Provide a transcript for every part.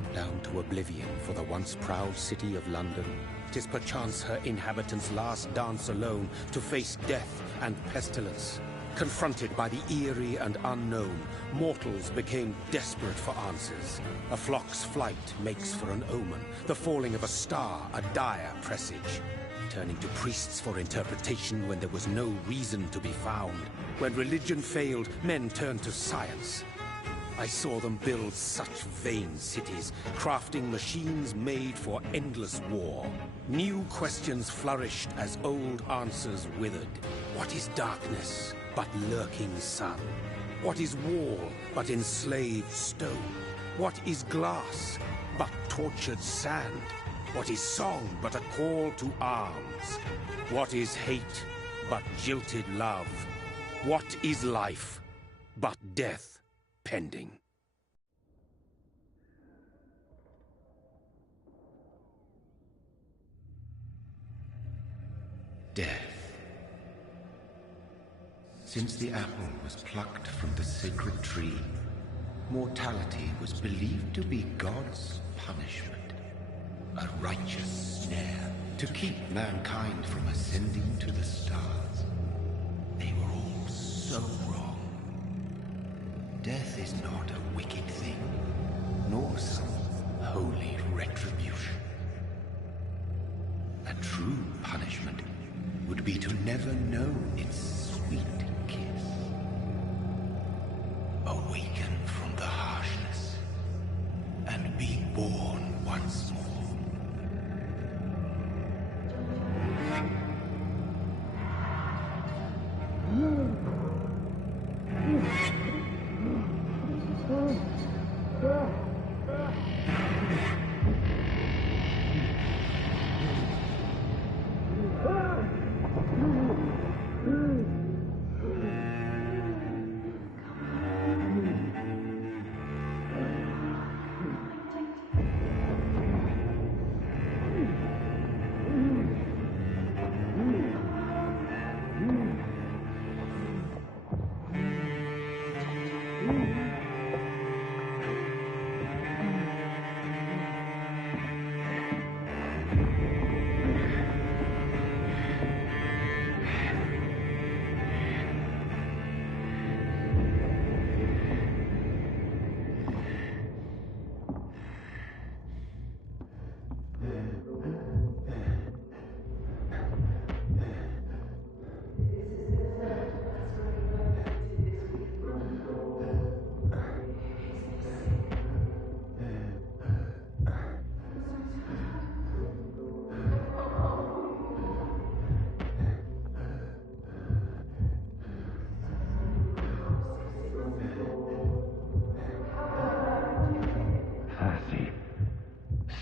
countdown to oblivion for the once proud city of London. 'Tis perchance her inhabitants' last dance alone to face death and pestilence. Confronted by the eerie and unknown, mortals became desperate for answers. A flock's flight makes for an omen, the falling of a star a dire presage. Turning to priests for interpretation when there was no reason to be found. When religion failed, men turned to science. I saw them build such vain cities, crafting machines made for endless war. New questions flourished as old answers withered. What is darkness but lurking sun? What is wall but enslaved stone? What is glass but tortured sand? What is song but a call to arms? What is hate but jilted love? What is life but death pending? Death. Since the apple was plucked from the sacred tree, mortality was believed to be God's punishment. A righteous snare to keep mankind from ascending to the stars. They were all so wrong. Death is not a wicked thing, nor some holy retribution. A true punishment would be to never know its sweet kiss. Awaken from the harshness and be born once more.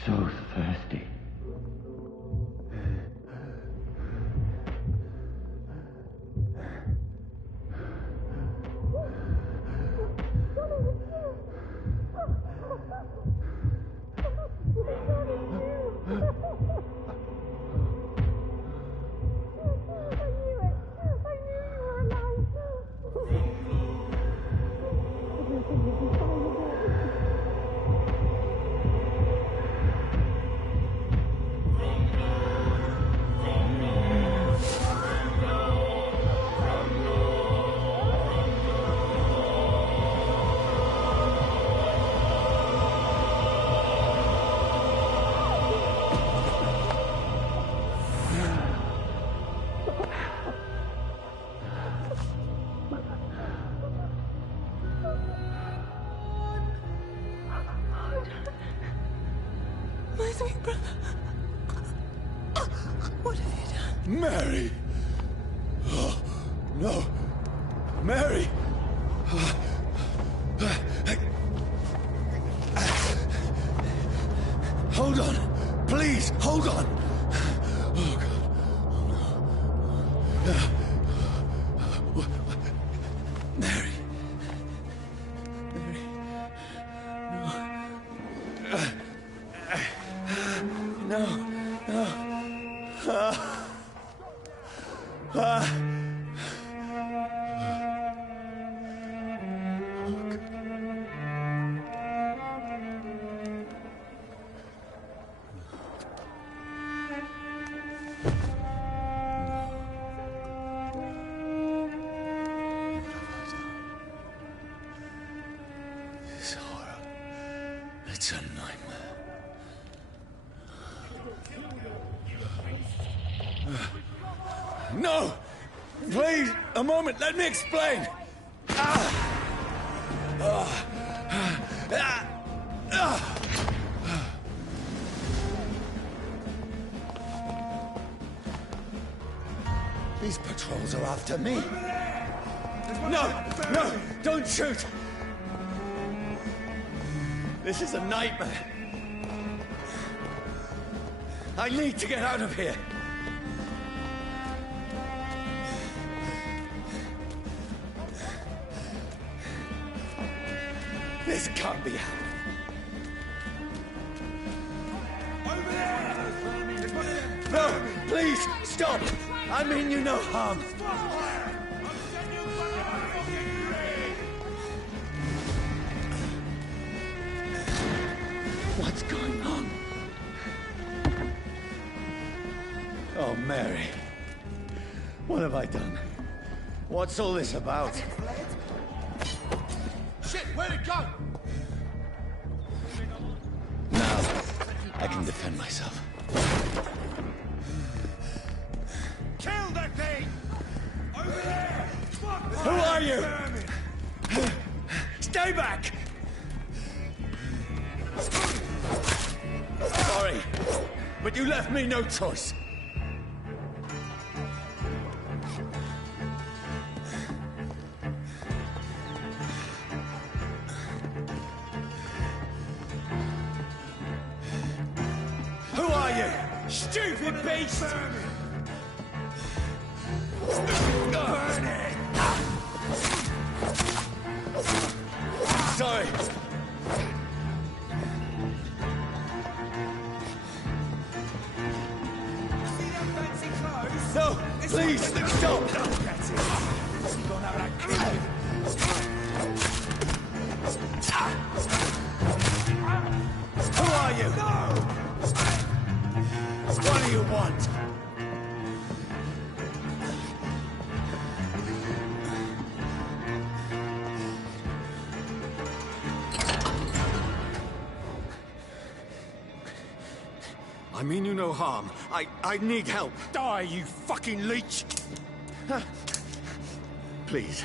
So thirsty. My sweet brother. What have you done? Mary! Oh, no! Mary! Hold on! Please, hold on! Oh, God. Oh, no. Mary. Mary. No. No. It's a nightmare. No! Please, a moment, let me explain! These patrols are after me. No! No! Don't shoot! This is a nightmare. I need to get out of here. This can't be happening. Over there! No! Please, stop! I mean you no harm. What's going on? Oh, Mary. What have I done? What's all this about? Shit, where'd it go? Now, I can defend myself. Kill that thing! Over there! Who are you? Stay back! Sorry, but you left me no choice. Who are you? Stupid beast! Burn it! Sorry. No, please, stop! Who are you? What do you want? I mean you no harm. I need help. Die, you fucking leech! Please,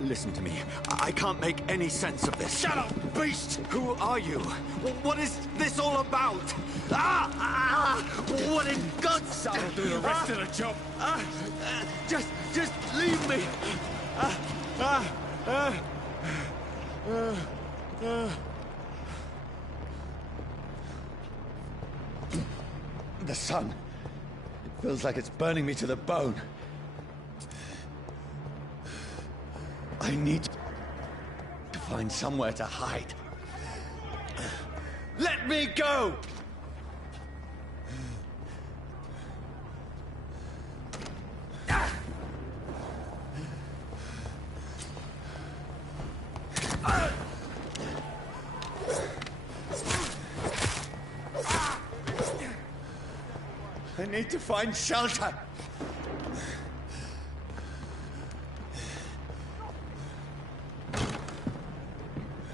listen to me. I can't make any sense of this. Shut up, beast! Who are you? What is this all about? What in God's sake? I'll do the rest of the job. Just leave me. The sun. It feels like it's burning me to the bone. I need to find somewhere to hide. Let me go! I need to find shelter.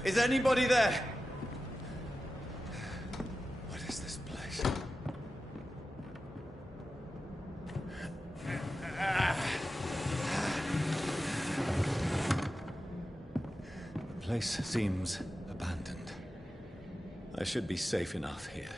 Is anybody there? What is this place? The place seems abandoned. I should be safe enough here.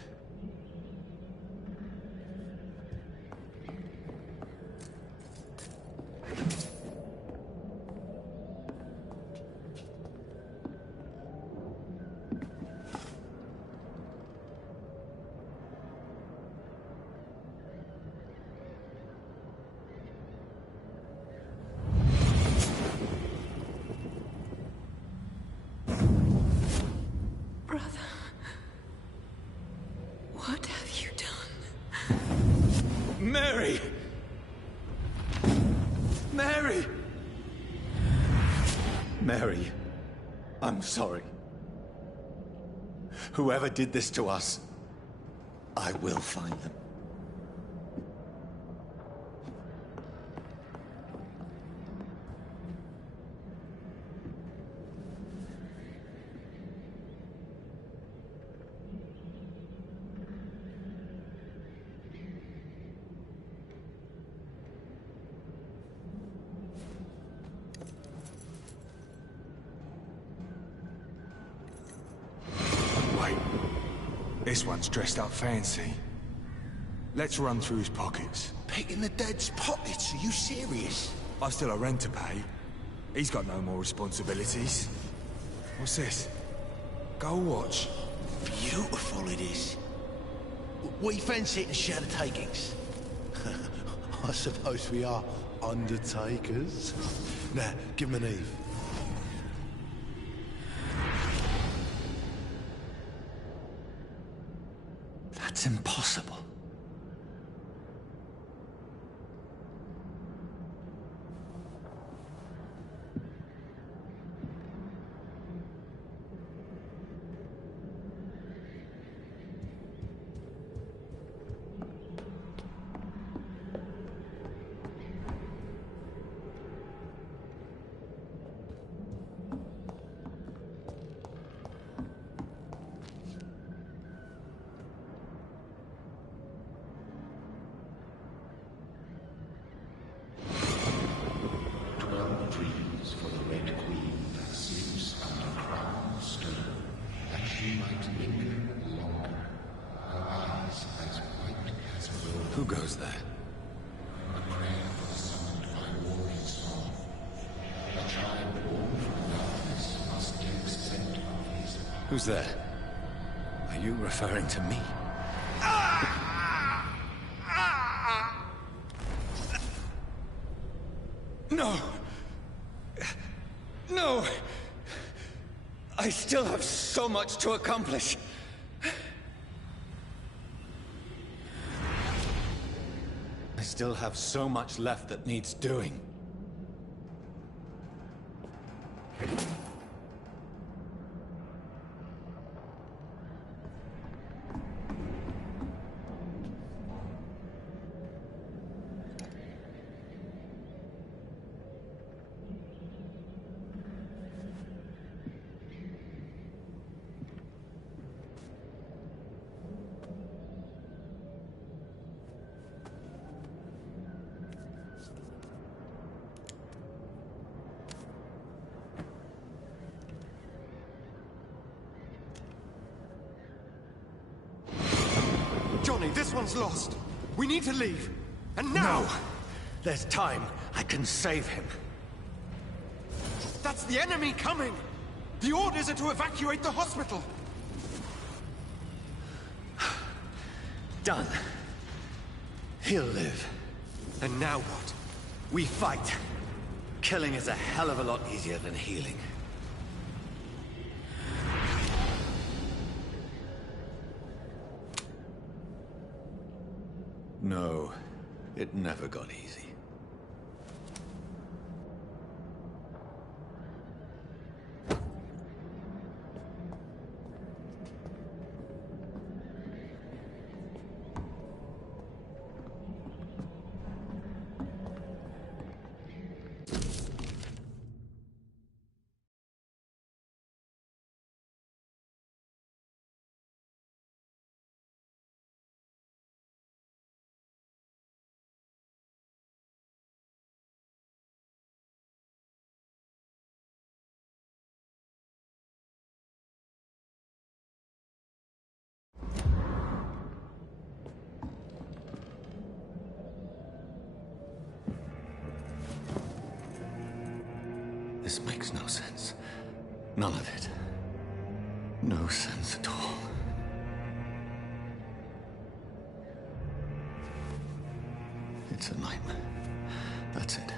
Brother, what have you done? Mary! Mary! Mary, I'm sorry. Whoever did this to us, I will find them. This one's dressed up fancy. Let's run through his pockets. Picking the dead's pockets? Are you serious? I've still a rent to pay. He's got no more responsibilities. What's this? Gold watch. Beautiful it is. We fancy it and share the takings. I suppose we are undertakers. Now, give him an Eve. That's impossible. Trees for the Red Queen that sleeps under crown stone, that she might linger longer, her eyes as white as gold. Who goes there? A prayer for the summoned by warring song. A child born from darkness must give scent of his power. Who's there? Are you referring to me? No! No! I still have so much to accomplish. I still have so much left that needs doing. Johnny, this one's lost. We need to leave. And now! No! There's time. I can save him. That's the enemy coming! The orders are to evacuate the hospital! Done. He'll live. And now what? We fight. Killing is a hell of a lot easier than healing. No, it never got easy. This makes no sense. None of it. No sense at all. It's a nightmare. That's it.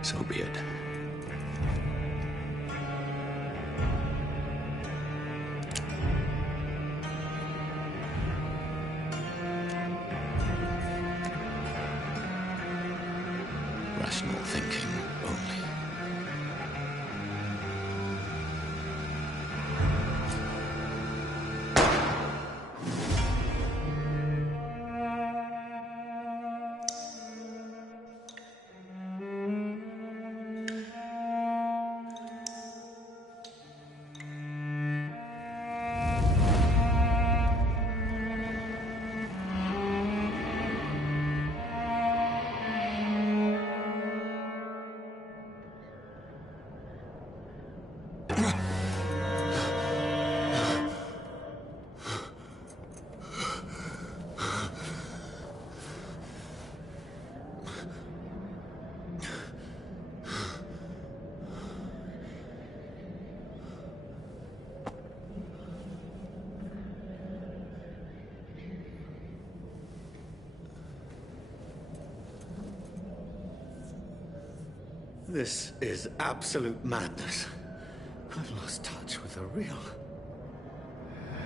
So be it. Rational thinking only. This is absolute madness. I've lost touch with the real.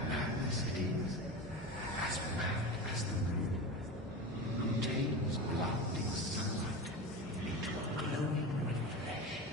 Madness it is, as mad as the moon, who takes blinding sunlight into a glowing reflection.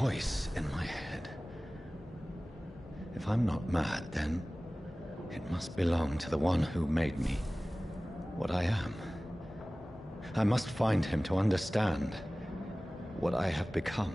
Voice in my head. If I'm not mad, then it must belong to the one who made me what I am. I must find him to understand what I have become.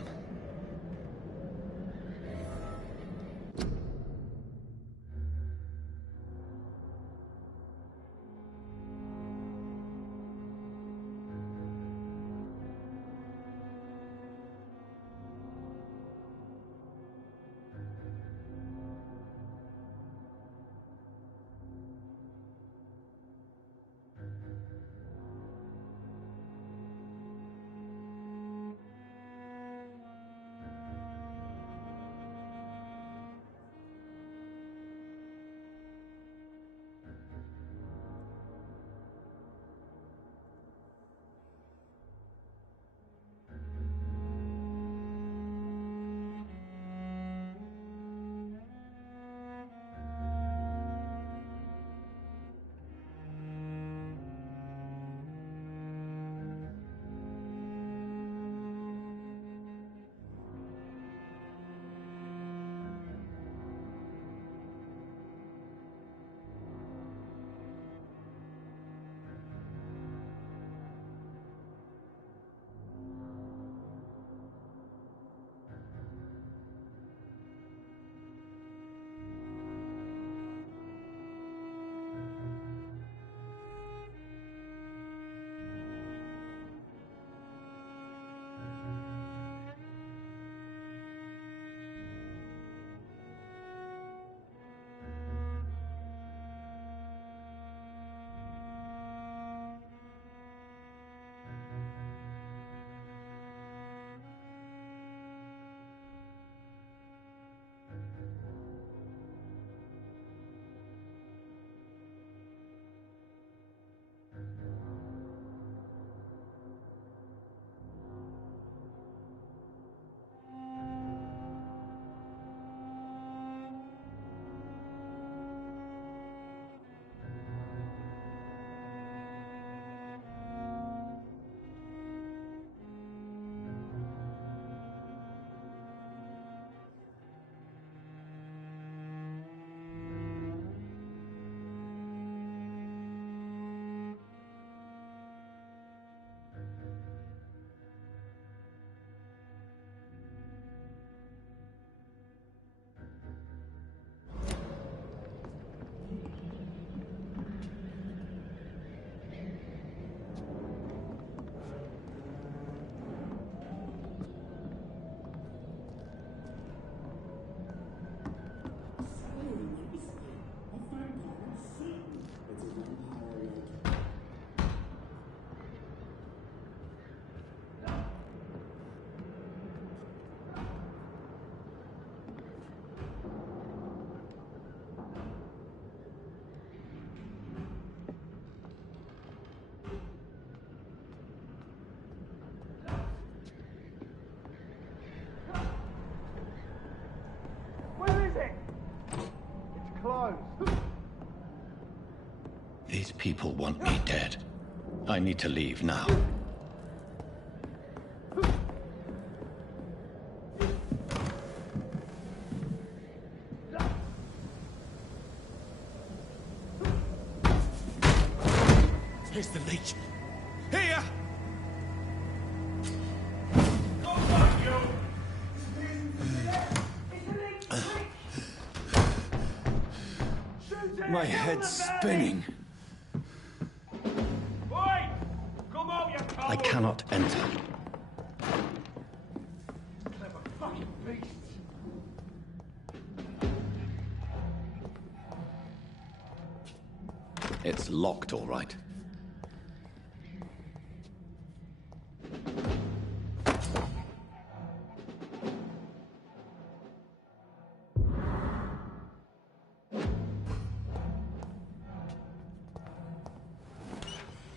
closed. These people want me dead. I need to leave now. Here's the leech. Here! My head's spinning. I cannot enter. It's locked, all right.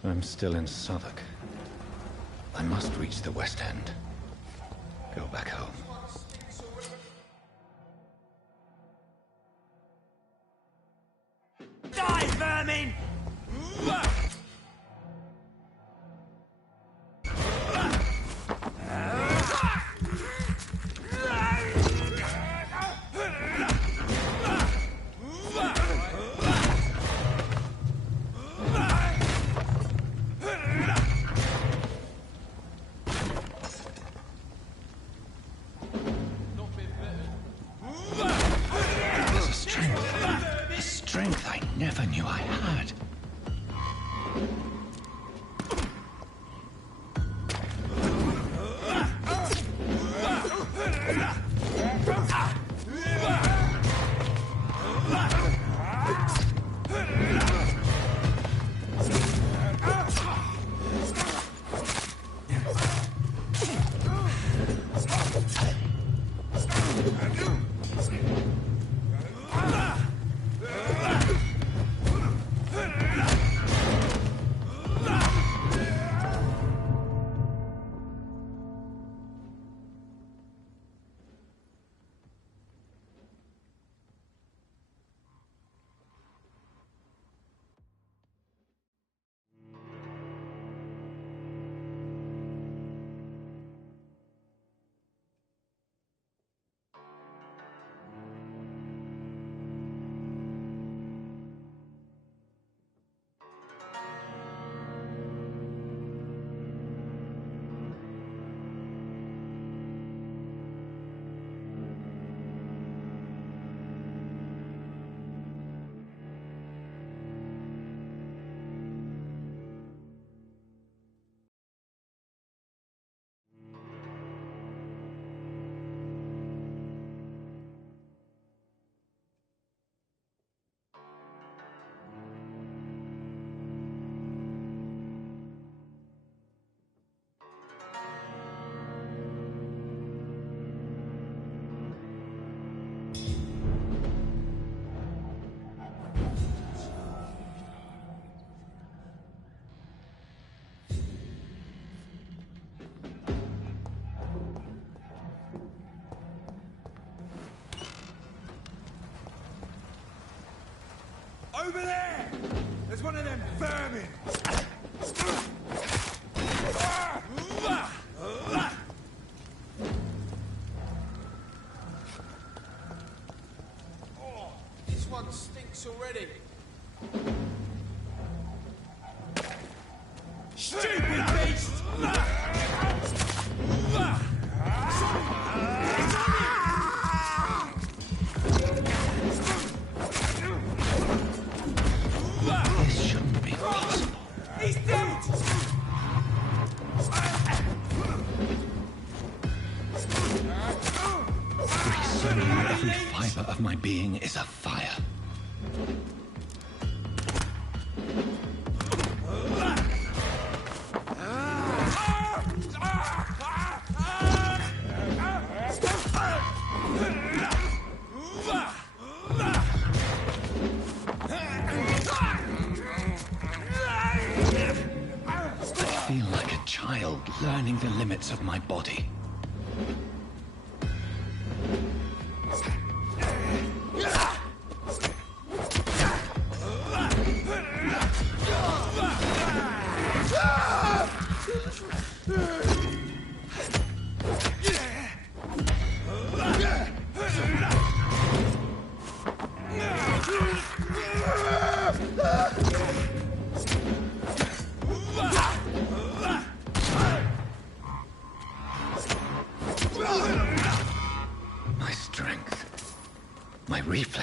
I'm still in Southwark. I must reach the West End. Go back home. Die, vermin! Strength I never knew I had. Over there! There's one of them vermin! Oh, this one stinks already. Stupid beast! This shouldn't be possible. He's dead! Every cell, every fiber of my being is afire. I feel like a child learning the limits of my body.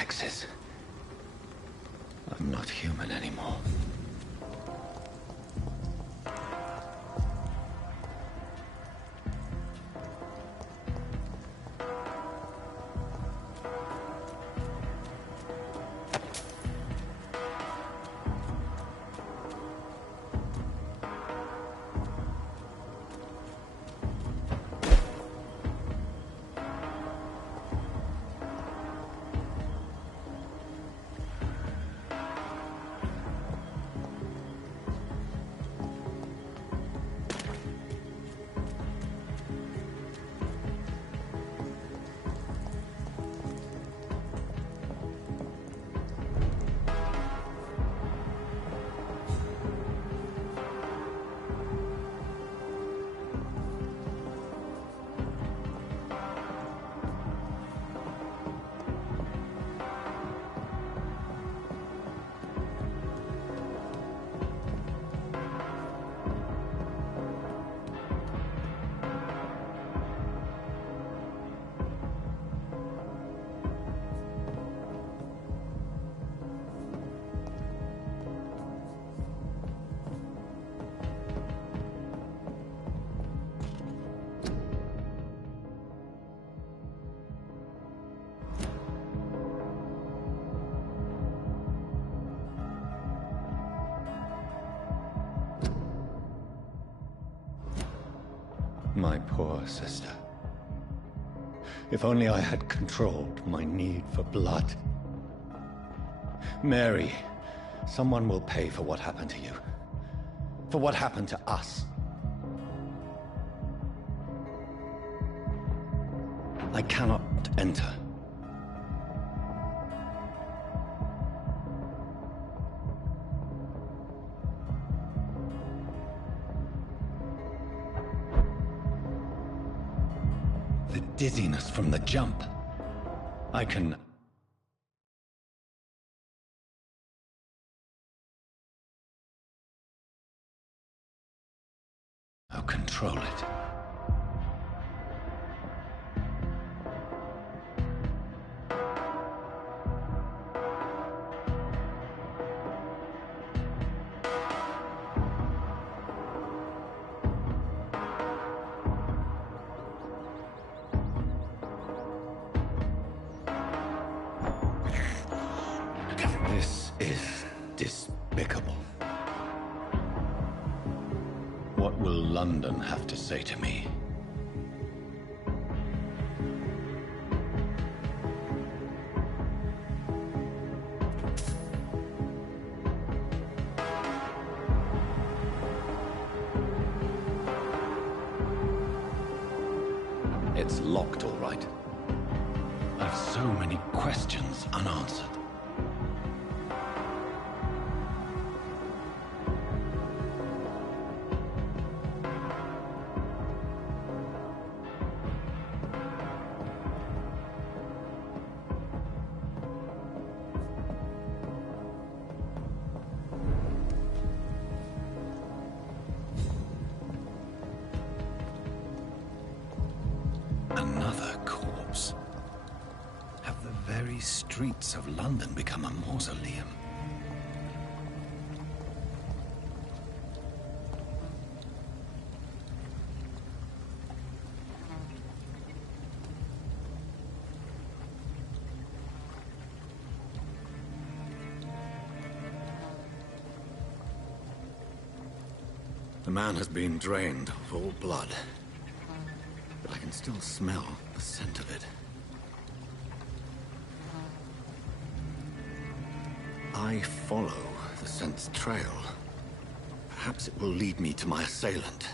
reflexes. I'm not human anymore. My poor sister. If only I had controlled my need for blood. Mary, someone will pay for what happened to you. For what happened to us. I cannot enter. The dizziness from the jump. I can... I'll control it. This is despicable. What will London have to say to me? It's locked, all right. I've so many questions unanswered. Another corpse. Have the very streets of London become a mausoleum? The man has been drained of all blood. But I can still smell the scent of it. I follow the scent's trail. Perhaps it will lead me to my assailant.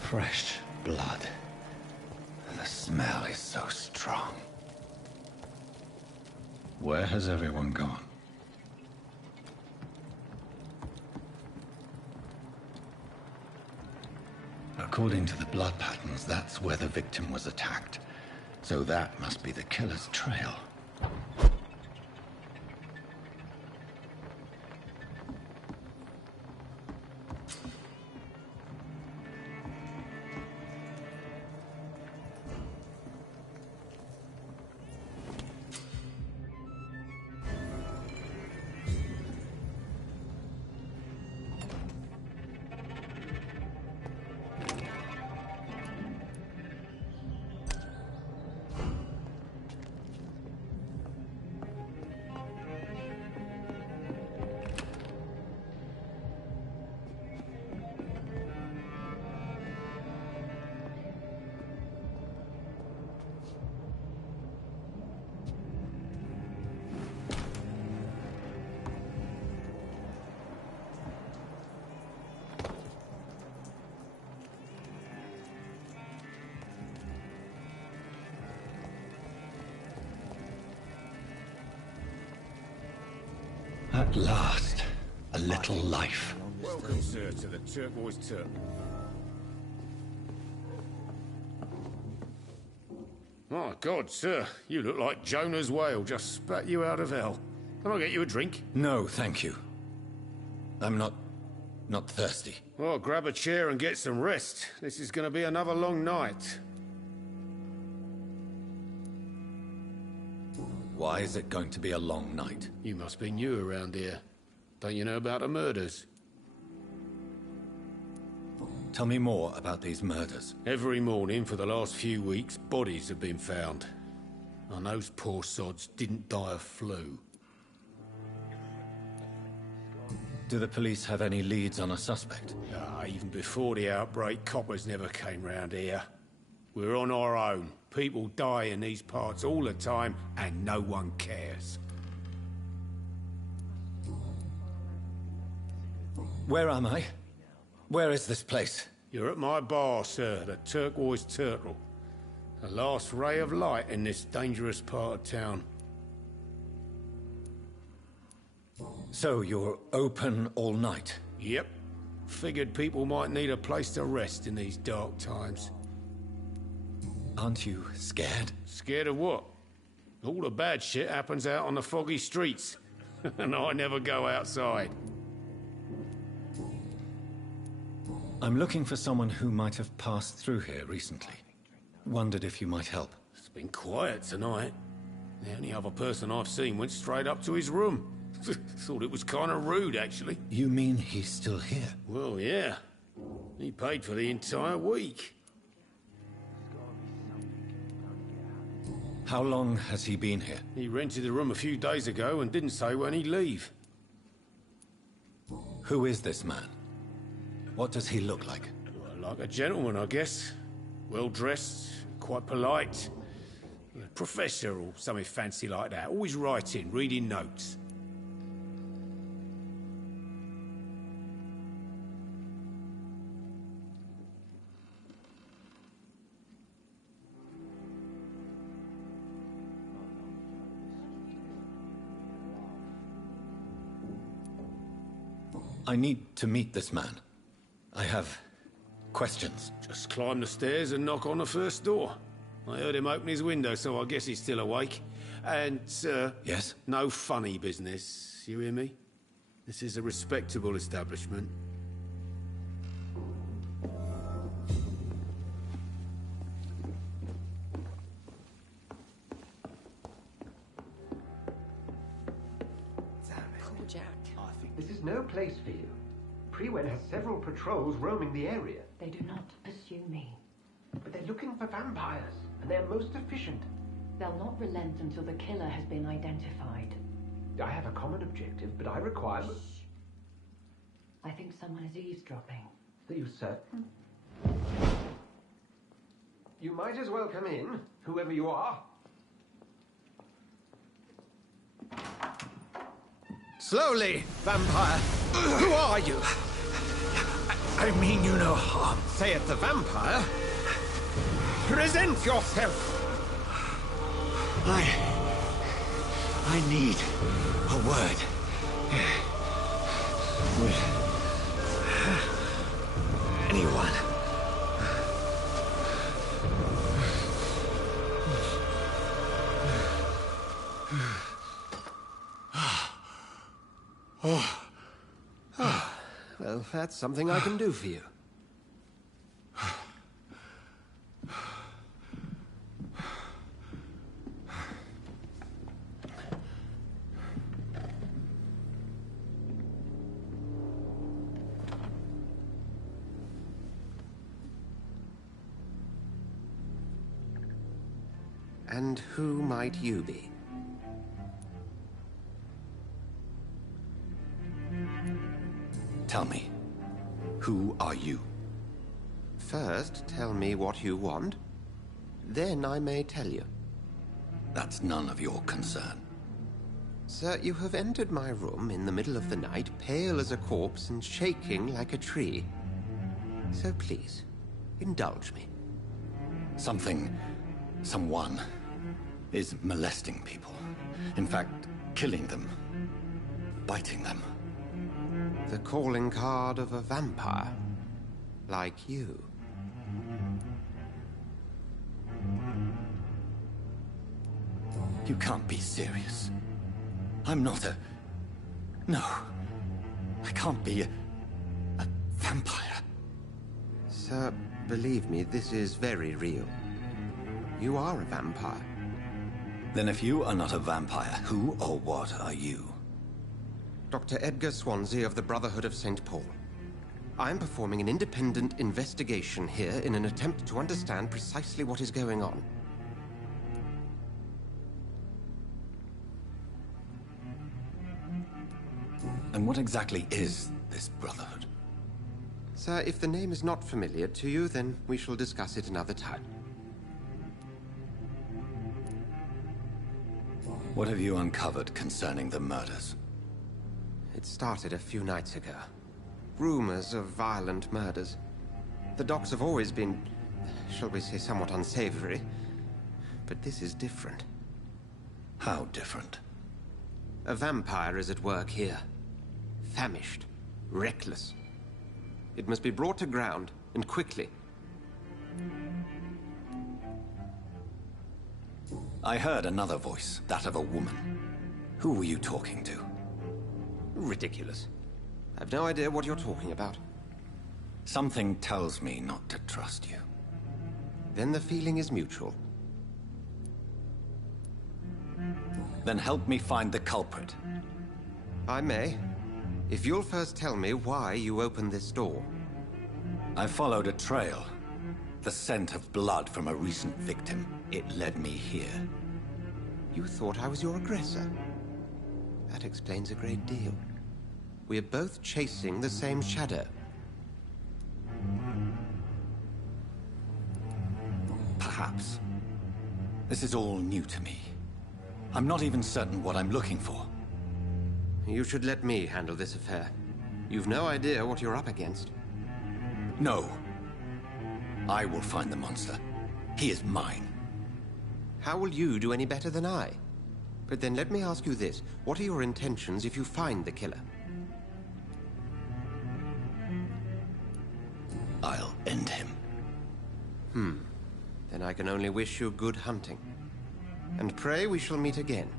Fresh blood. The smell is so strong. Where has everyone gone? According to the blood patterns, that's where the victim was attacked. So that must be the killer's trail. At last, a little life. Welcome, sir, to the Turquoise Turtle. My God, sir, you look like Jonah's whale just spat you out of hell. Can I get you a drink? No, thank you. I'm not thirsty. Well, grab a chair and get some rest. This is going to be another long night. Why is it going to be a long night? You must be new around here. Don't you know about the murders? Tell me more about these murders. Every morning for the last few weeks, bodies have been found. And those poor sods didn't die of flu. Do the police have any leads on a suspect? Even before the outbreak, coppers never came round here. We're on our own. People die in these parts all the time, and no one cares. Where am I? Where is this place? You're at my bar, sir, the Turquoise Turtle. The last ray of light in this dangerous part of town. So you're open all night? Yep. Figured people might need a place to rest in these dark times. Aren't you scared? Scared of what? All the bad shit happens out on the foggy streets. And I never go outside. I'm looking for someone who might have passed through here recently. Wondered if you might help. It's been quiet tonight. The only other person I've seen went straight up to his room. Thought it was kind of rude, actually. You mean he's still here? Well, yeah. He paid for the entire week. How long has he been here? He rented the room a few days ago and didn't say when he'd leave. Who is this man? What does he look like? Well, like a gentleman, I guess. Well-dressed, quite polite. A professor or something fancy like that. Always writing, reading notes. I need to meet this man. I have questions. Just climb the stairs and knock on the first door. I heard him open his window, so I guess he's still awake. And, sir... Yes? No funny business, you hear me? This is a respectable establishment. Poor Jack. This is no place for you. Prewen has several patrols roaming the area. They do not pursue me. But they're looking for vampires, and they're most efficient. They'll not relent until the killer has been identified. I have a common objective, but I require... I think someone is eavesdropping. Are you certain? You might as well come in, whoever you are. Slowly, vampire. Who are you? I mean you no harm, saith the vampire. Present yourself. I need a word. With anyone. Well, that's something I can do for you. And who might you be? Tell me, who are you? First, tell me what you want. Then I may tell you. That's none of your concern. Sir, you have entered my room in the middle of the night, pale as a corpse and shaking like a tree. So please, indulge me. Someone is molesting people. In fact, killing them. biting them. The calling card of a vampire. Like you. You can't be serious. I'm not a... No. I can't be a vampire. Sir, believe me, this is very real. You are a vampire. Then if you are not a vampire, who or what are you? Dr. Edgar Swansea of the Brotherhood of St. Paul. I am performing an independent investigation here in an attempt to understand precisely what is going on. And what exactly is this Brotherhood? Sir, if the name is not familiar to you, then we shall discuss it another time. What have you uncovered concerning the murders? It started a few nights ago. Rumors of violent murders. The docks have always been, shall we say, somewhat unsavory. But this is different. How different? A vampire is at work here. Famished. Reckless. It must be brought to ground, and quickly. I heard another voice, that of a woman. Who were you talking to? Ridiculous. I've no idea what you're talking about. Something tells me not to trust you. Then the feeling is mutual. Then help me find the culprit. I may. If you'll first tell me why you opened this door. I followed a trail. The scent of blood from a recent victim. It led me here. You thought I was your aggressor. That explains a great deal. We're both chasing the same shadow. Perhaps. This is all new to me. I'm not even certain what I'm looking for. You should let me handle this affair. You've no idea what you're up against. No. I will find the monster. He is mine. How will you do any better than I? But then let me ask you this. What are your intentions if you find the killer? I'll end him. Then I can only wish you good hunting. And pray we shall meet again.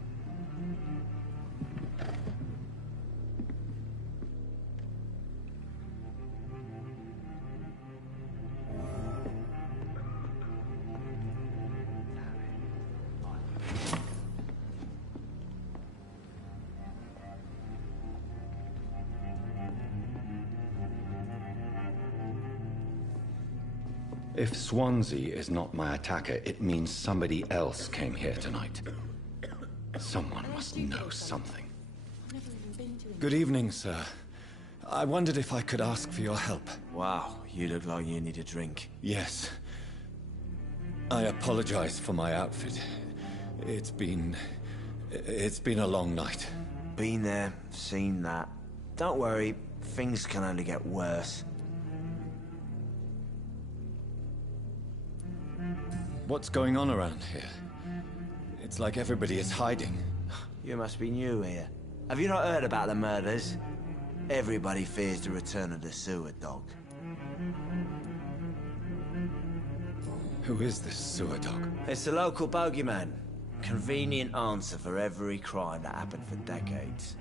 If Swansea is not my attacker, it means somebody else came here tonight. Someone must know something. Good evening, sir. I wondered if I could ask for your help. Wow, you look like you need a drink. Yes. I apologize for my outfit. It's been a long night. Been there, seen that. Don't worry, things can only get worse. What's going on around here? It's like everybody is hiding. You must be new here. Have you not heard about the murders? Everybody fears the return of the sewer dog. Who is this sewer dog? It's the local bogeyman. Convenient answer for every crime that happened for decades.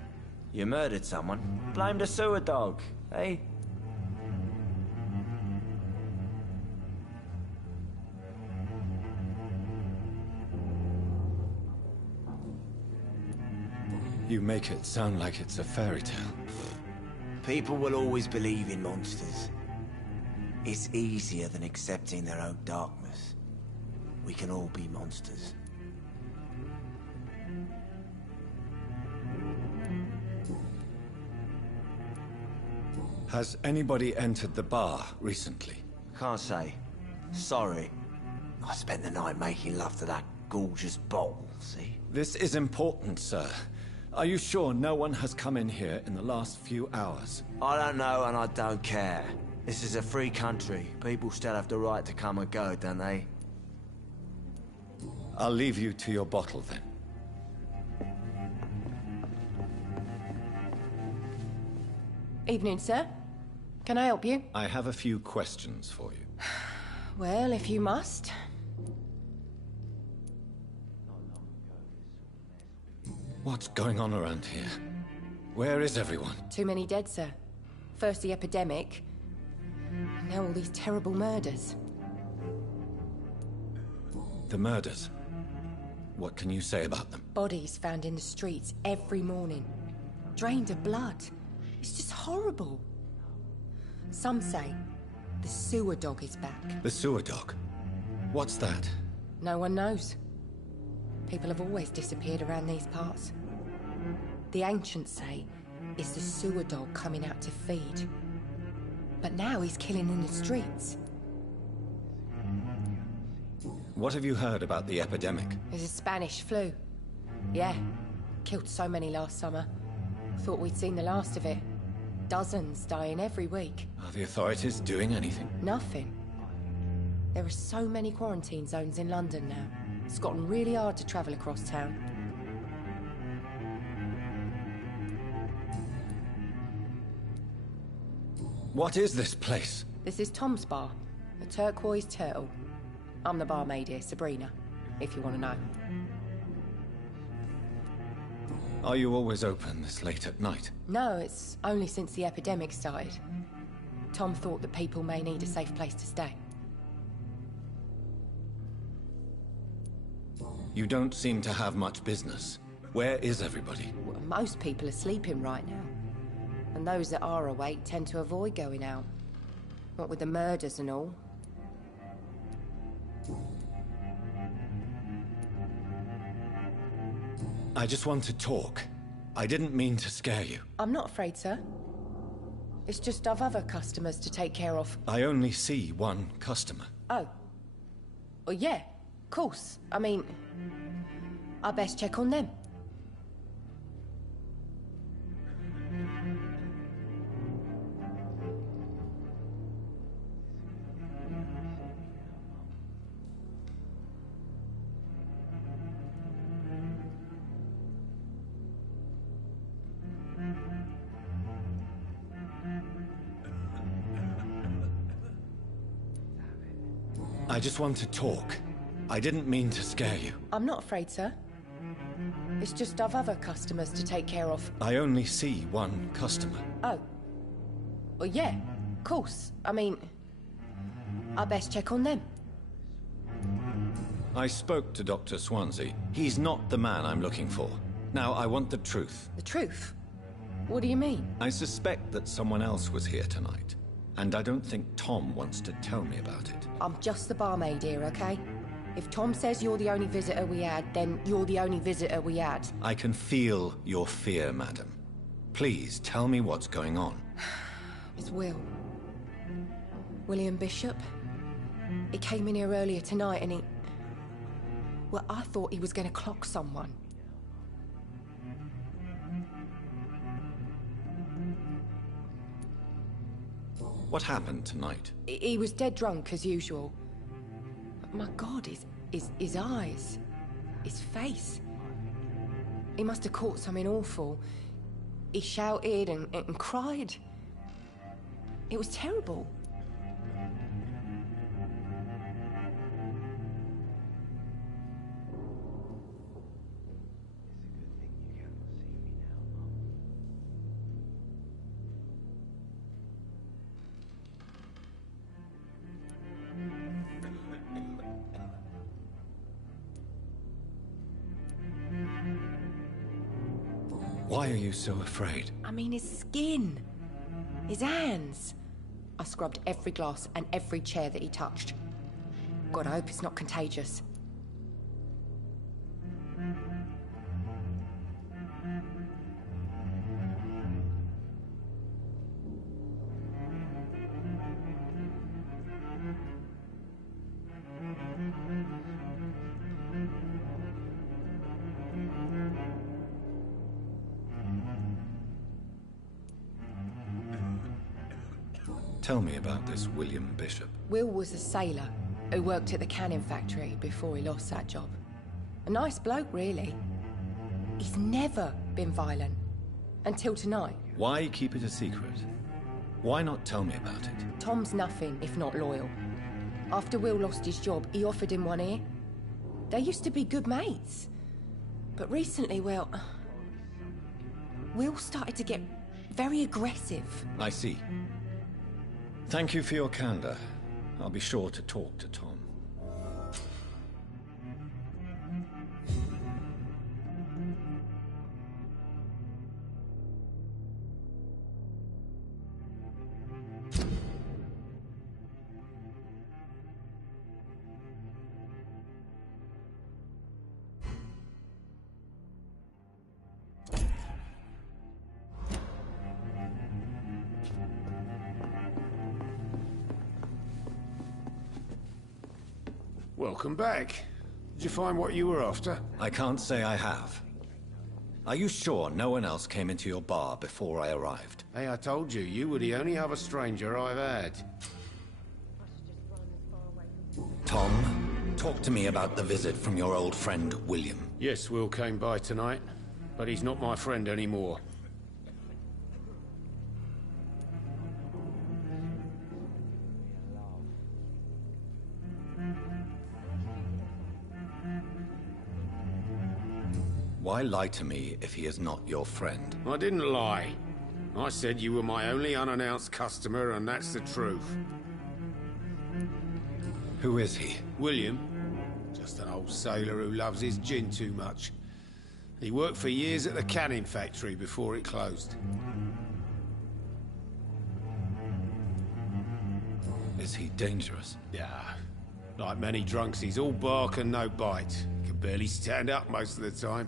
You murdered someone, blame the sewer dog, eh? You make it sound like it's a fairy tale. People will always believe in monsters. It's easier than accepting their own darkness. We can all be monsters. Has anybody entered the bar recently? Can't say. Sorry. I spent the night making love to that gorgeous bottle, see? This is important, sir. Are you sure no one has come in here in the last few hours? I don't know and I don't care. This is a free country. People still have the right to come and go, don't they? I'll leave you to your bottle then. Evening, sir. Can I help you? I have a few questions for you. Well, if you must. What's going on around here? Where is everyone? Too many dead, sir. First the epidemic, and now all these terrible murders. The murders. What can you say about them? Bodies found in the streets every morning. Drained of blood. It's just horrible. Some say the sewer dog is back. The sewer dog? What's that? No one knows. People have always disappeared around these parts. The ancients say it's the sewer dog coming out to feed. But now he's killing in the streets. What have you heard about the epidemic? There's a Spanish flu. Yeah. Killed so many last summer. Thought we'd seen the last of it. Dozens dying every week. Are the authorities doing anything? Nothing. There are so many quarantine zones in London now. It's gotten really hard to travel across town. What is this place? This is Tom's bar, a turquoise turtle. I'm the barmaid here, Sabrina, if you want to know. Are you always open this late at night? No, it's only since the epidemic started. Tom thought that people may need a safe place to stay. You don't seem to have much business. Where is everybody? Well, most people are sleeping right now. And those that are awake tend to avoid going out. What with the murders and all. I just want to talk. I didn't mean to scare you. I'm not afraid, sir. It's just I've other customers to take care of. I only see one customer. Oh. Well, yeah, of course. I mean, I best check on them. I just want to talk. I didn't mean to scare you. I'm not afraid, sir. It's just I've other customers to take care of. I only see one customer. Oh. Well, yeah, of course. I mean, I best check on them. I spoke to Dr. Swansea. He's not the man I'm looking for. Now, I want the truth. The truth? What do you mean? I suspect that someone else was here tonight. And I don't think Tom wants to tell me about it. I'm just the barmaid here, okay? If Tom says you're the only visitor we had, then you're the only visitor we had. I can feel your fear, madam. Please, tell me what's going on. It's Will. William Bishop. He came in here earlier tonight and he... Well, I thought he was going to clock someone. What happened tonight? He was dead drunk, as usual. But my God, his eyes. His face. He must have caught something awful. He shouted and cried. It was terrible. Why are you so afraid? I mean, his skin. His hands. I scrubbed every glass and every chair that he touched. God, I hope it's not contagious. Tell me about this William Bishop. Will was a sailor who worked at the canning factory before he lost that job. A nice bloke, really. He's never been violent. Until tonight. Why keep it a secret? Why not tell me about it? Tom's nothing if not loyal. After Will lost his job, he offered him one ear. They used to be good mates. But recently, well... Will started to get very aggressive. I see. Thank you for your candor. I'll be sure to talk to Tom. Welcome back. Did you find what you were after? I can't say I have. Are you sure no one else came into your bar before I arrived? Hey, I told you, you were the only other stranger I've had. Tom, talk to me about the visit from your old friend, William. Yes, Will came by tonight, but he's not my friend anymore. Why lie to me if he is not your friend? I didn't lie. I said you were my only unannounced customer, and that's the truth. Who is he? William. Just an old sailor who loves his gin too much. He worked for years at the canning factory before it closed. Is he dangerous? Yeah. Like many drunks, he's all bark and no bite. Can barely stand up most of the time.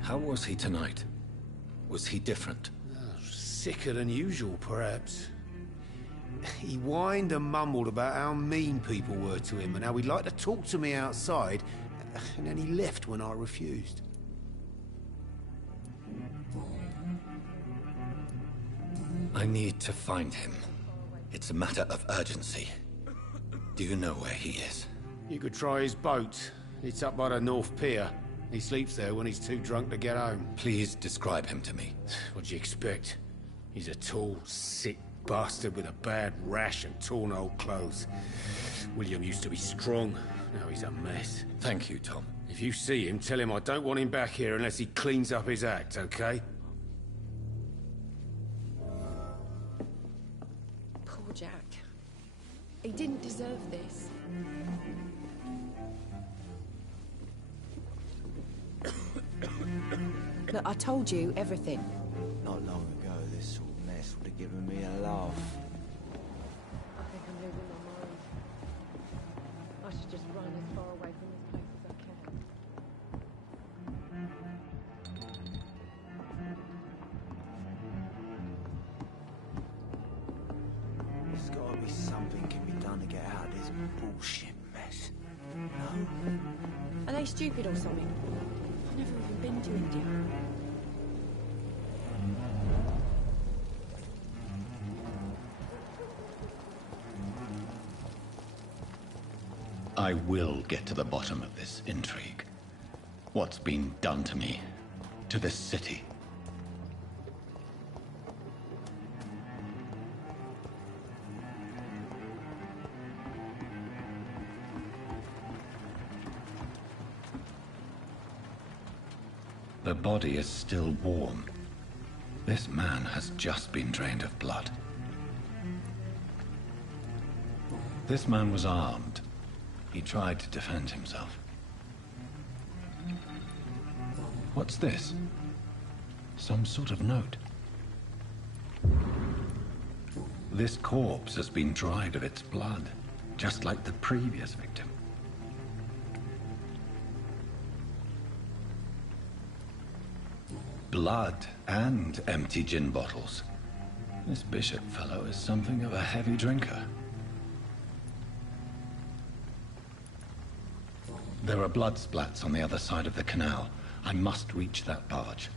How was he tonight? Was he different? Sicker than usual, perhaps. He whined and mumbled about how mean people were to him and how he'd like to talk to me outside, and then he left when I refused. I need to find him. It's a matter of urgency. Do you know where he is? You could try his boat. It's up by the North Pier. He sleeps there when he's too drunk to get home. Please describe him to me. What'd you expect? He's a tall, sick bastard with a bad rash and torn old clothes. William used to be strong. Now he's a mess. Thank you, Tom. If you see him, tell him I don't want him back here unless he cleans up his act, okay? Poor Jack. He didn't deserve this. Look, I told you everything. Not long ago, this sort of mess would have given me a laugh. I think I'm losing my mind. I should just run as far away from this place as I can. There's gotta be something can be done to get out of this bullshit mess. No? Are they stupid or something? I've never even been to India. I will get to the bottom of this intrigue. What's been done to me, to this city. The body is still warm. This man has just been drained of blood. This man was armed. He tried to defend himself. What's this? Some sort of note. This corpse has been dried of its blood, just like the previous victim. Blood and empty gin bottles. This Bishop fellow is something of a heavy drinker. There are blood splats on the other side of the canal. I must reach that barge.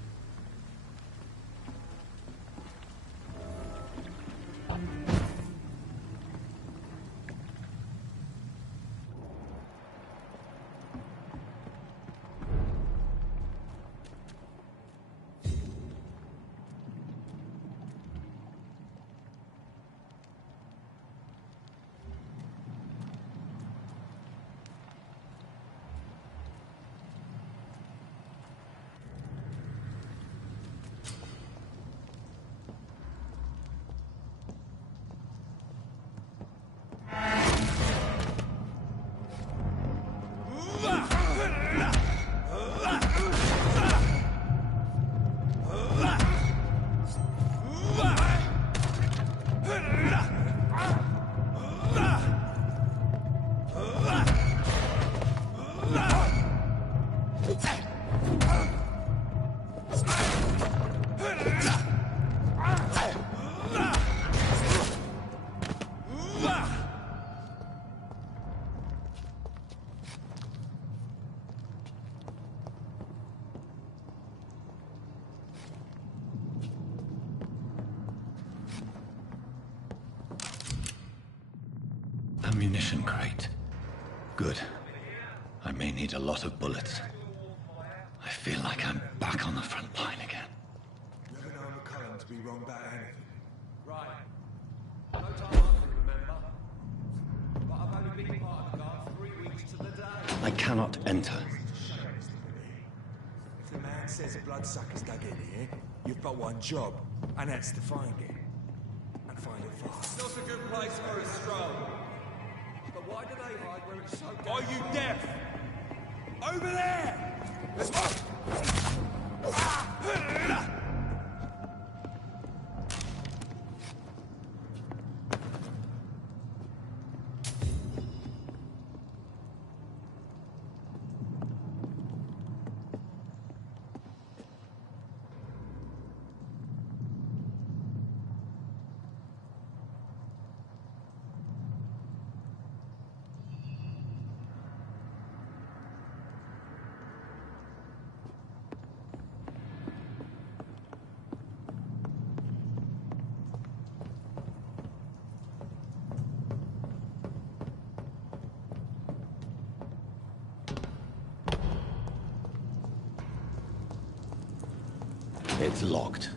ammunition crate. Good. I may need a lot of bullets. I feel like I'm back on the front line again. Never known McCullum to be wrong about anything. Right. No time I can remember. But I've only been part of the guard 3 weeks to the day. I cannot enter. If the man says a bloodsucker's dug in here, you've but one job, and that's to find it. And find it fast. It's not a good place for a stroll. But why do they hide where it's so good? Are you deaf? Over there! Let's go! It's locked.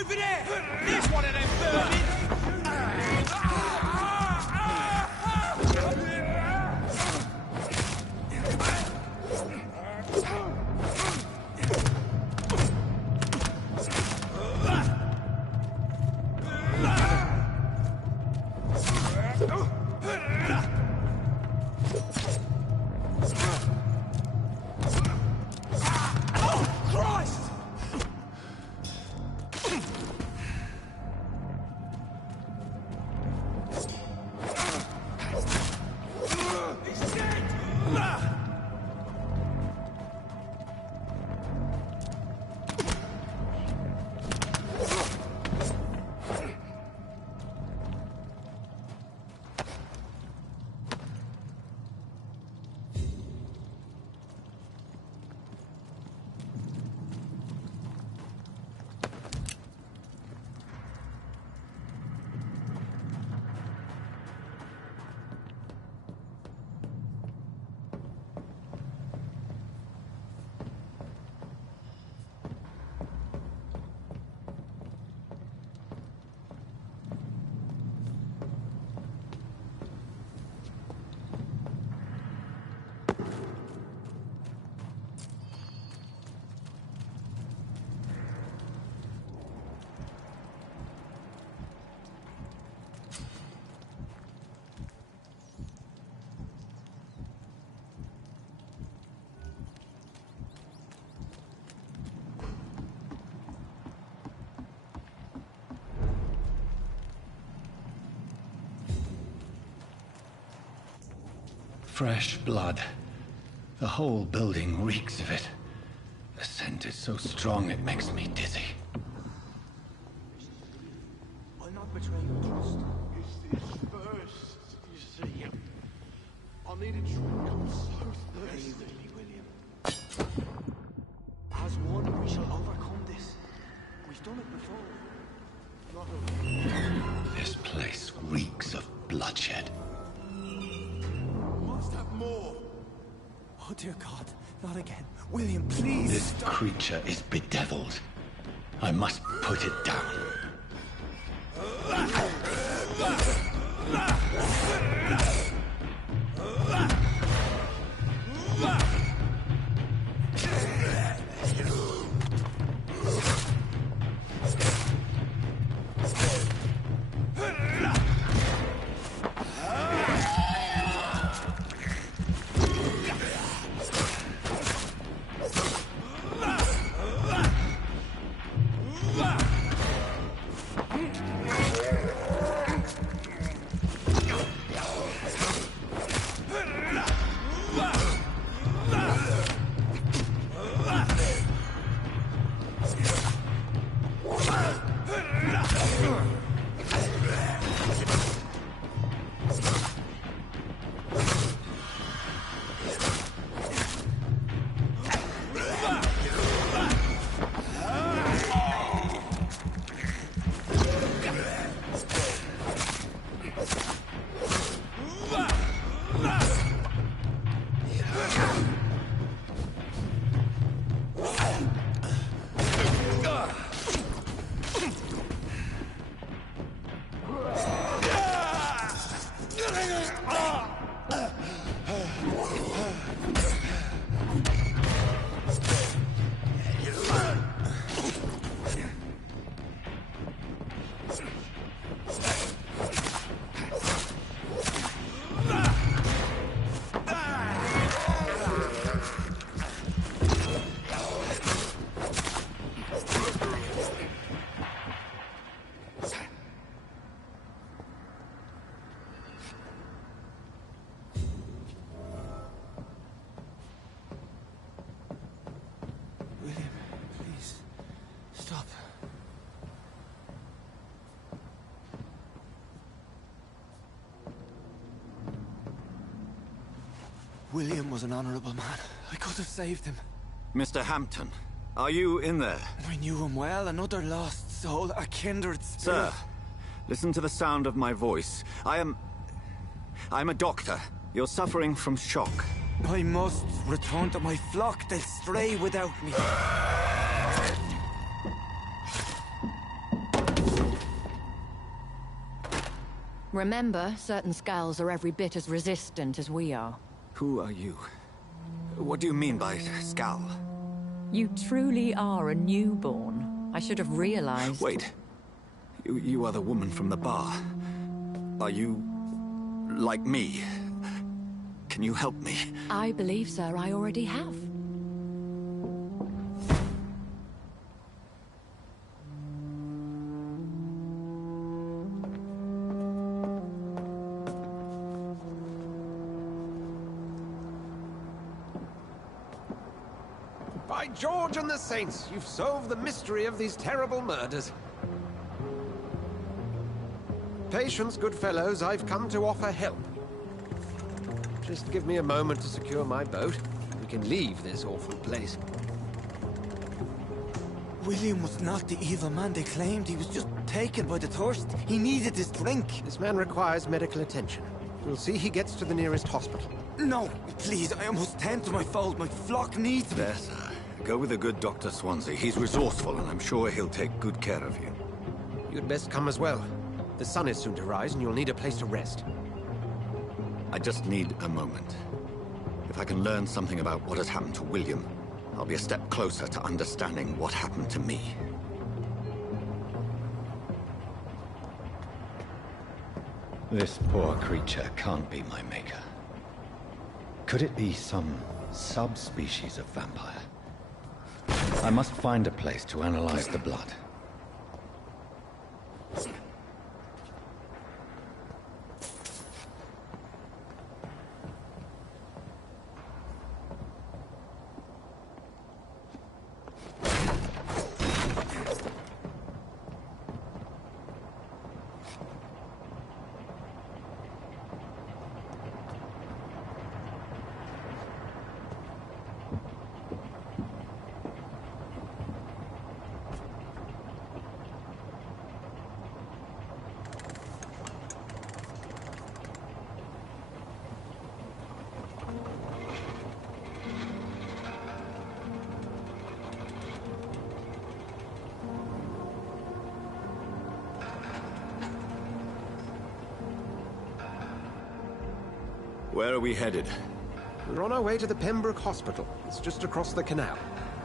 Over there! There's one of them vermin! Fresh blood. The whole building reeks of it. The scent is so strong it makes me dizzy. I'm not betraying your trust. It's this first, you see. I need a drink. I'm so thirsty. William. As one, we shall overcome this. We've done it before. This place reeks of bloodshed. Must have more. Oh dear God, not again. William, please. This creature is bedeviled. I must put it down. William was an honorable man. I could have saved him. Mr. Hampton, are you in there? I knew him well. Another lost soul, a kindred spirit. Sir, listen to the sound of my voice. I'm a doctor. You're suffering from shock. I must return to my flock. They'll stray without me. Remember, certain skulls are every bit as resistant as we are. Who are you? What do you mean by Skal? You truly are a newborn. I should have realized. Wait. You are the woman from the bar. Are you... like me? Can you help me? I believe, sir, I already have. By George and the Saints, you've solved the mystery of these terrible murders. Patience, good fellows, I've come to offer help. Just give me a moment to secure my boat. We can leave this awful place. William was not the evil man they claimed. He was just taken by the thirst. He needed his drink. This man requires medical attention. We'll see he gets to the nearest hospital. No, please, I must tend to my fold. My flock needs me. There, sir. Go with the good Dr. Swansea. He's resourceful, and I'm sure he'll take good care of you. You'd best come as well. The sun is soon to rise, and you'll need a place to rest. I just need a moment. If I can learn something about what has happened to William, I'll be a step closer to understanding what happened to me. This poor creature can't be my maker. Could it be some subspecies of vampire? I must find a place to analyze the blood. Where are we headed? We're on our way to the Pembroke Hospital. It's just across the canal.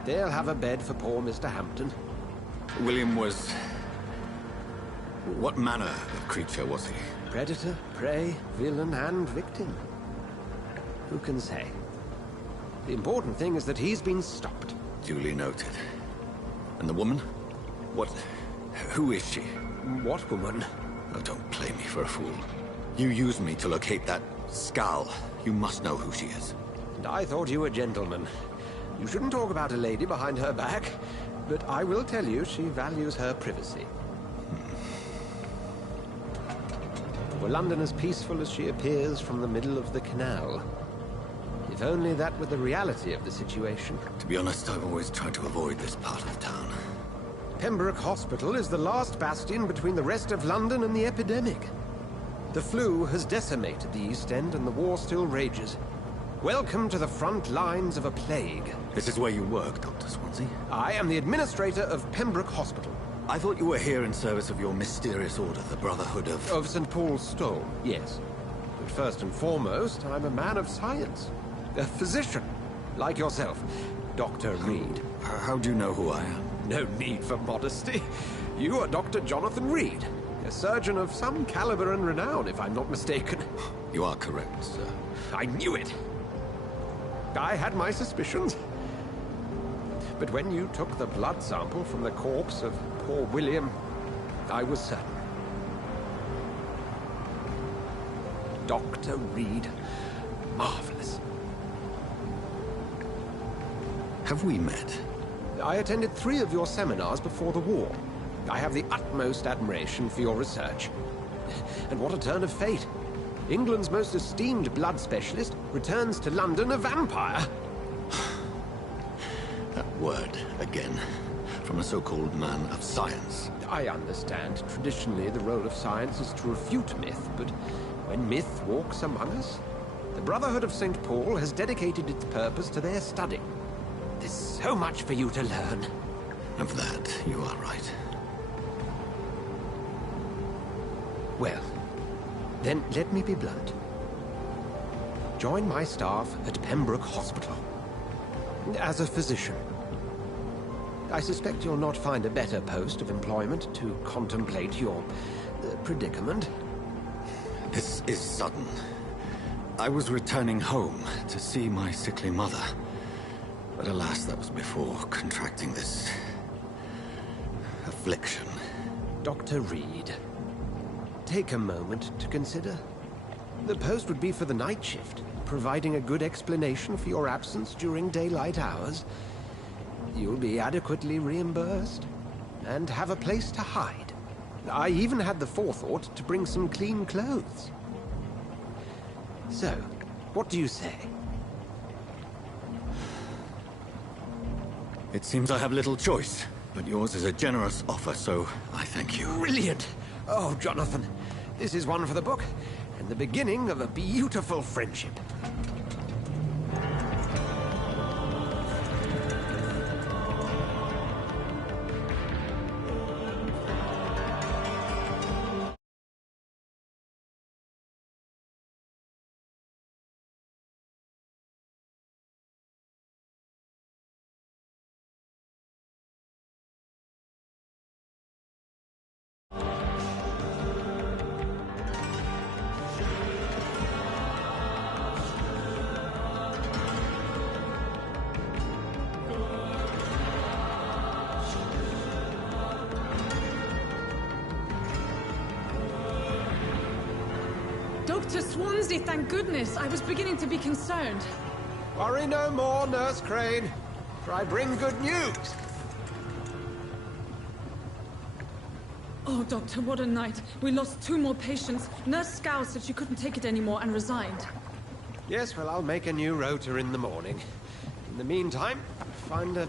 They'll have a bed for poor Mr. Hampton. William was... what manner of creature was he? Predator, prey, villain, and victim. Who can say? The important thing is that he's been stopped. Duly noted. And the woman? What... who is she? What woman? Oh, don't play me for a fool. You used me to locate that Skal. You must know who she is. And I thought you a gentleman. You shouldn't talk about a lady behind her back, but I will tell you she values her privacy. Were London as peaceful as she appears from the middle of the canal? If only that were the reality of the situation. To be honest, I've always tried to avoid this part of town. Pembroke Hospital is the last bastion between the rest of London and the epidemic. The flu has decimated the East End and the war still rages. Welcome to the front lines of a plague. This is where you work, Dr. Swansea? I am the administrator of Pembroke Hospital. I thought you were here in service of your mysterious order, the Brotherhood of... Of St. Paul's Stole, yes. But first and foremost, I'm a man of science. A physician, like yourself, Dr. Reed. How do you know who I am? No need for modesty. You are Dr. Jonathan Reed. A surgeon of some caliber and renown, if I'm not mistaken. You are correct, sir. I knew it! I had my suspicions. But when you took the blood sample from the corpse of poor William, I was certain. Dr. Reed. Marvelous. Have we met? I attended 3 of your seminars before the war. I have the utmost admiration for your research. And what a turn of fate. England's most esteemed blood specialist returns to London a vampire. That word, again. From a so-called man of science. I understand. Traditionally, the role of science is to refute myth, but when myth walks among us, the Brotherhood of St. Paul has dedicated its purpose to their study. There's so much for you to learn. Of that, you are right. Well, Then let me be blunt. Join my staff at Pembroke Hospital. As a physician. I suspect you'll not find a better post of employment to contemplate your predicament. This is sudden. I was returning home to see my sickly mother. But alas, that was before contracting this affliction. Dr. Reed, take a moment to consider. The post would be for the night shift, providing a good explanation for your absence during daylight hours. You'll be adequately reimbursed, and have a place to hide. I even had the forethought to bring some clean clothes. So, what do you say? It seems I have little choice, but yours is a generous offer, so I thank you. Brilliant! Oh, Jonathan, this is one for the book, and the beginning of a beautiful friendship. Dr. Swansea, thank goodness. I was beginning to be concerned. Worry no more, Nurse Crane, for I bring good news. Oh, Doctor, what a night. We lost 2 more patients. Nurse Scow said she couldn't take it anymore and resigned. Yes, well, I'll make a new rota in the morning. In the meantime, find a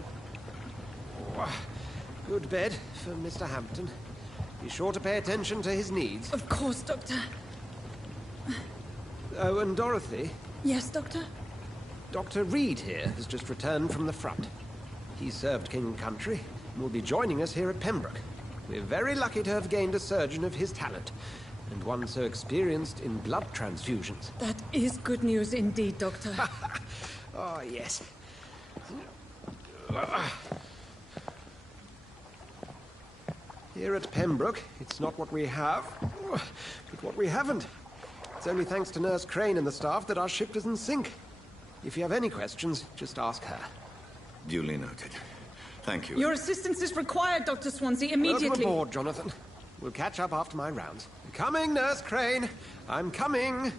good bed for Mr. Hampton. Be sure to pay attention to his needs. Of course, Doctor. Oh, and Dorothy? Yes, Doctor? Dr. Reed here has just returned from the front. He served King and Country and will be joining us here at Pembroke. We're very lucky to have gained a surgeon of his talent, and one so experienced in blood transfusions. That is good news indeed, Doctor. Oh, yes. Here at Pembroke, it's not what we have, but what we haven't. It's only thanks to Nurse Crane and the staff that our ship doesn't sink. If you have any questions, just ask her. Duly noted. Thank you. Your assistance is required, Dr. Swansea, immediately. Welcome aboard, Jonathan. We'll catch up after my rounds. Coming, Nurse Crane. I'm coming.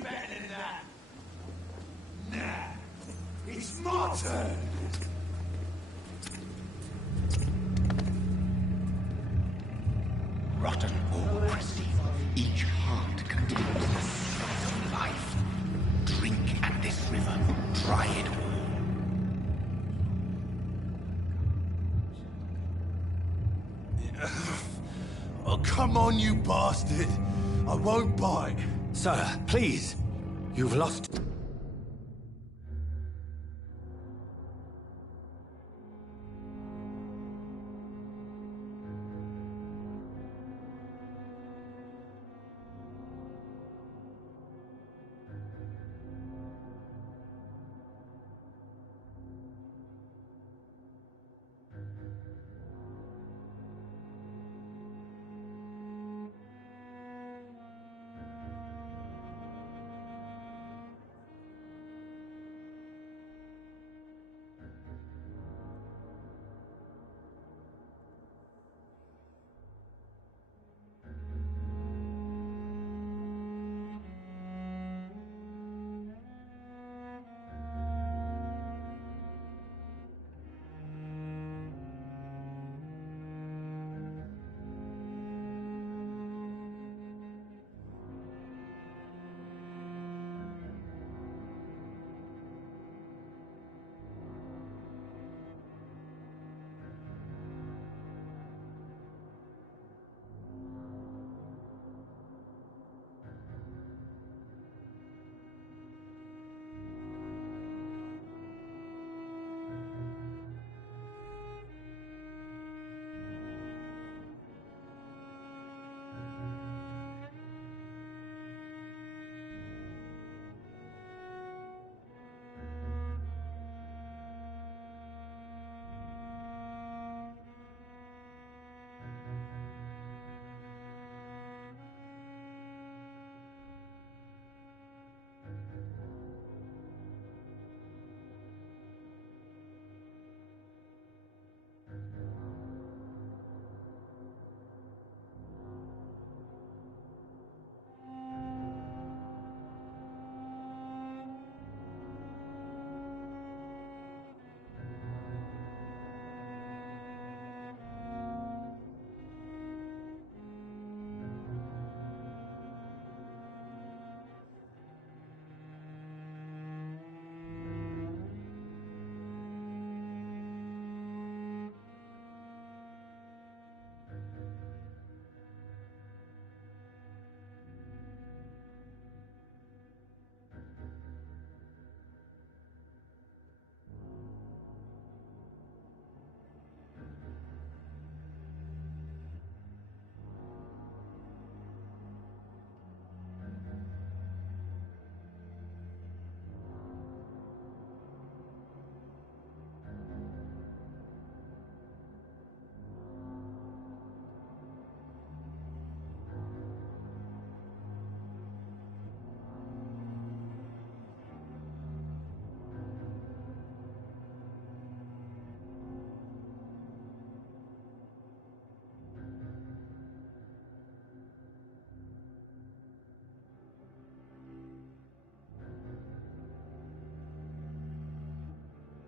be better than that. Nah, it's my turn. Rotten or pristine, each heart contains the sweat of life. Drink at this river, try it all. Oh, come on, you bastard! I won't bite. Sir, please. You've lost...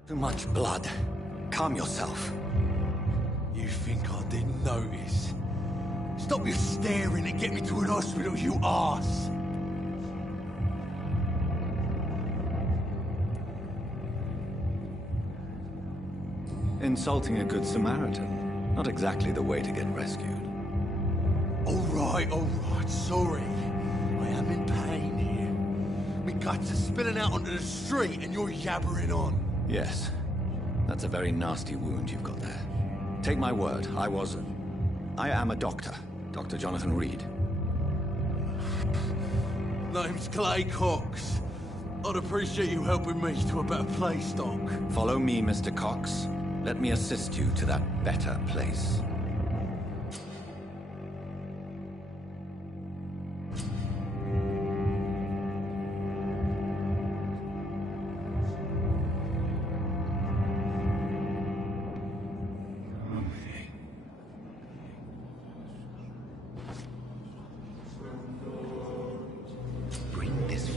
Too much blood. Calm yourself. You think I didn't notice? Stop your staring and get me to an hospital, you arse! Insulting a good Samaritan. Not exactly the way to get rescued. Alright, sorry. I am in pain here. My guts are spilling out onto the street and you're yabbering on. Yes. That's a very nasty wound you've got there. Take my word, I am a doctor. Dr. Jonathan Reed. Name's Clay Cox. I'd appreciate you helping me to a better place, Doc. Follow me, Mr. Cox. Let me assist you to that better place. Bring this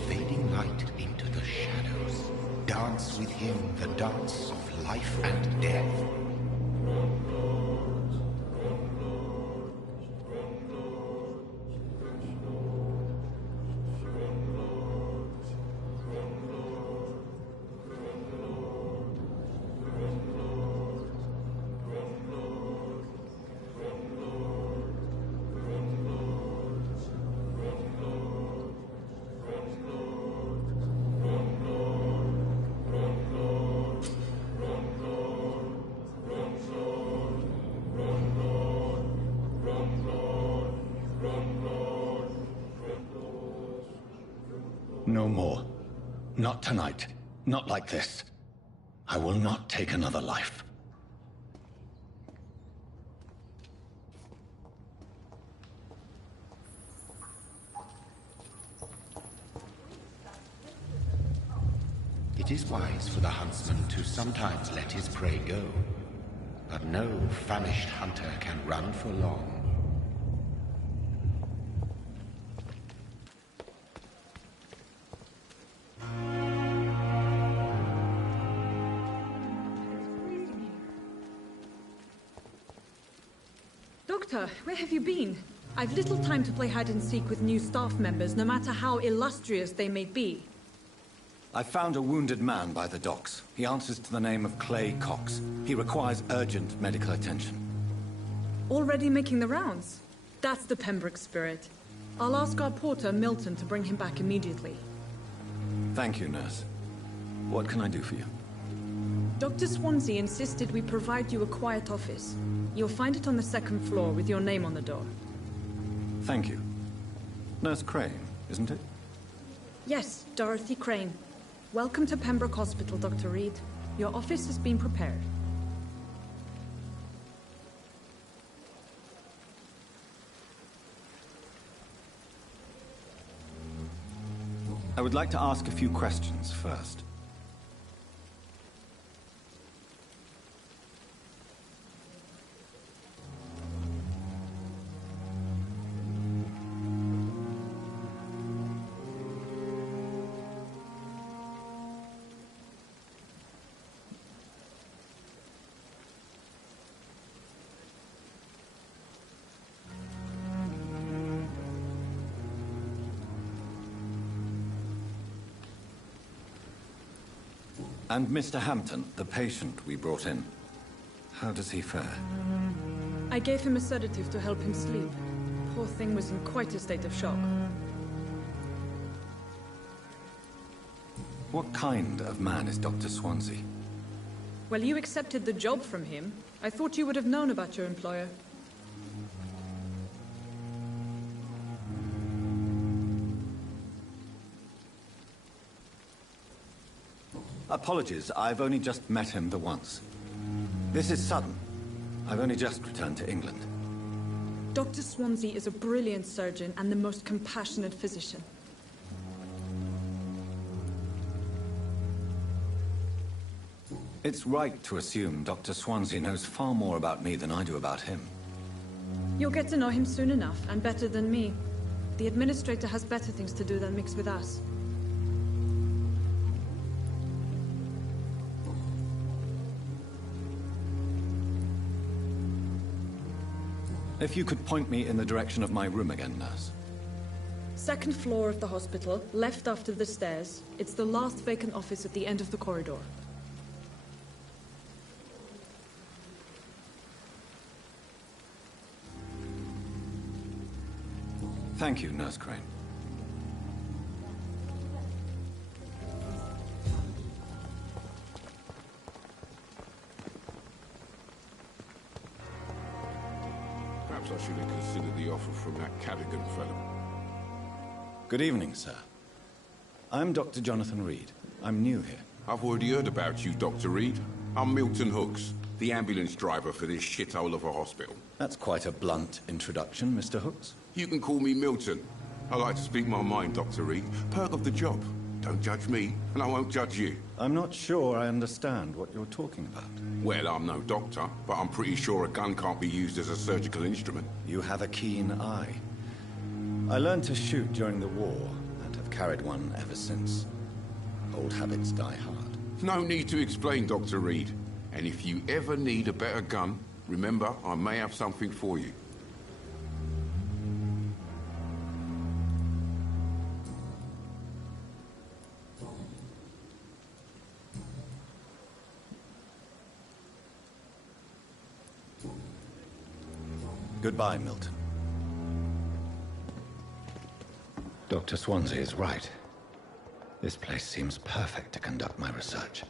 dance with him the dance of life and death. No more. Not tonight. Not like this. I will not take another life. It is wise for the huntsman to sometimes let his prey go, but no famished hunter can run for long. Doctor, where have you been? I've little time to play hide and seek with new staff members, no matter how illustrious they may be. I found a wounded man by the docks. He answers to the name of Clay Cox. He requires urgent medical attention. Already making the rounds? That's the Pembroke spirit. I'll ask our porter, Milton, to bring him back immediately. Thank you, nurse. What can I do for you? Dr. Swansea insisted we provide you a quiet office. You'll find it on the second floor with your name on the door. Thank you. Nurse Crane, isn't it? Yes, Dorothy Crane. Welcome to Pembroke Hospital, Dr. Reed. Your office has been prepared. I would like to ask a few questions first. And Mr. Hampton, the patient we brought in. How does he fare? I gave him a sedative to help him sleep. Poor thing was in quite a state of shock. What kind of man is Dr. Swansea? Well, you accepted the job from him. I thought you would have known about your employer. Apologies, I've only just met him the once. This is sudden. I've only just returned to England. Dr. Swansea is a brilliant surgeon and the most compassionate physician. It's right to assume Dr. Swansea knows far more about me than I do about him. You'll get to know him soon enough, and better than me. The administrator has better things to do than mix with us. If you could point me in the direction of my room again, nurse. Second floor of the hospital, left after the stairs. It's the last vacant office at the end of the corridor. Thank you, Nurse Crane. Perhaps I should have considered the offer from that Cadogan fellow. Good evening, sir. I'm Dr. Jonathan Reed. I'm new here. I've already heard about you, Dr. Reed. I'm Milton Hooks, the ambulance driver for this shithole of a hospital. That's quite a blunt introduction, Mr. Hooks. You can call me Milton. I like to speak my mind, Dr. Reed. Perk of the job. Don't judge me, and I won't judge you. I'm not sure I understand what you're talking about. Well, I'm no doctor, but I'm pretty sure a gun can't be used as a surgical instrument. You have a keen eye. I learned to shoot during the war, and have carried one ever since. Old habits die hard. No need to explain, Dr. Reed. And if you ever need a better gun, remember, I may have something for you. Goodbye, Milton. Dr. Swansea is right. This place seems perfect to conduct my research.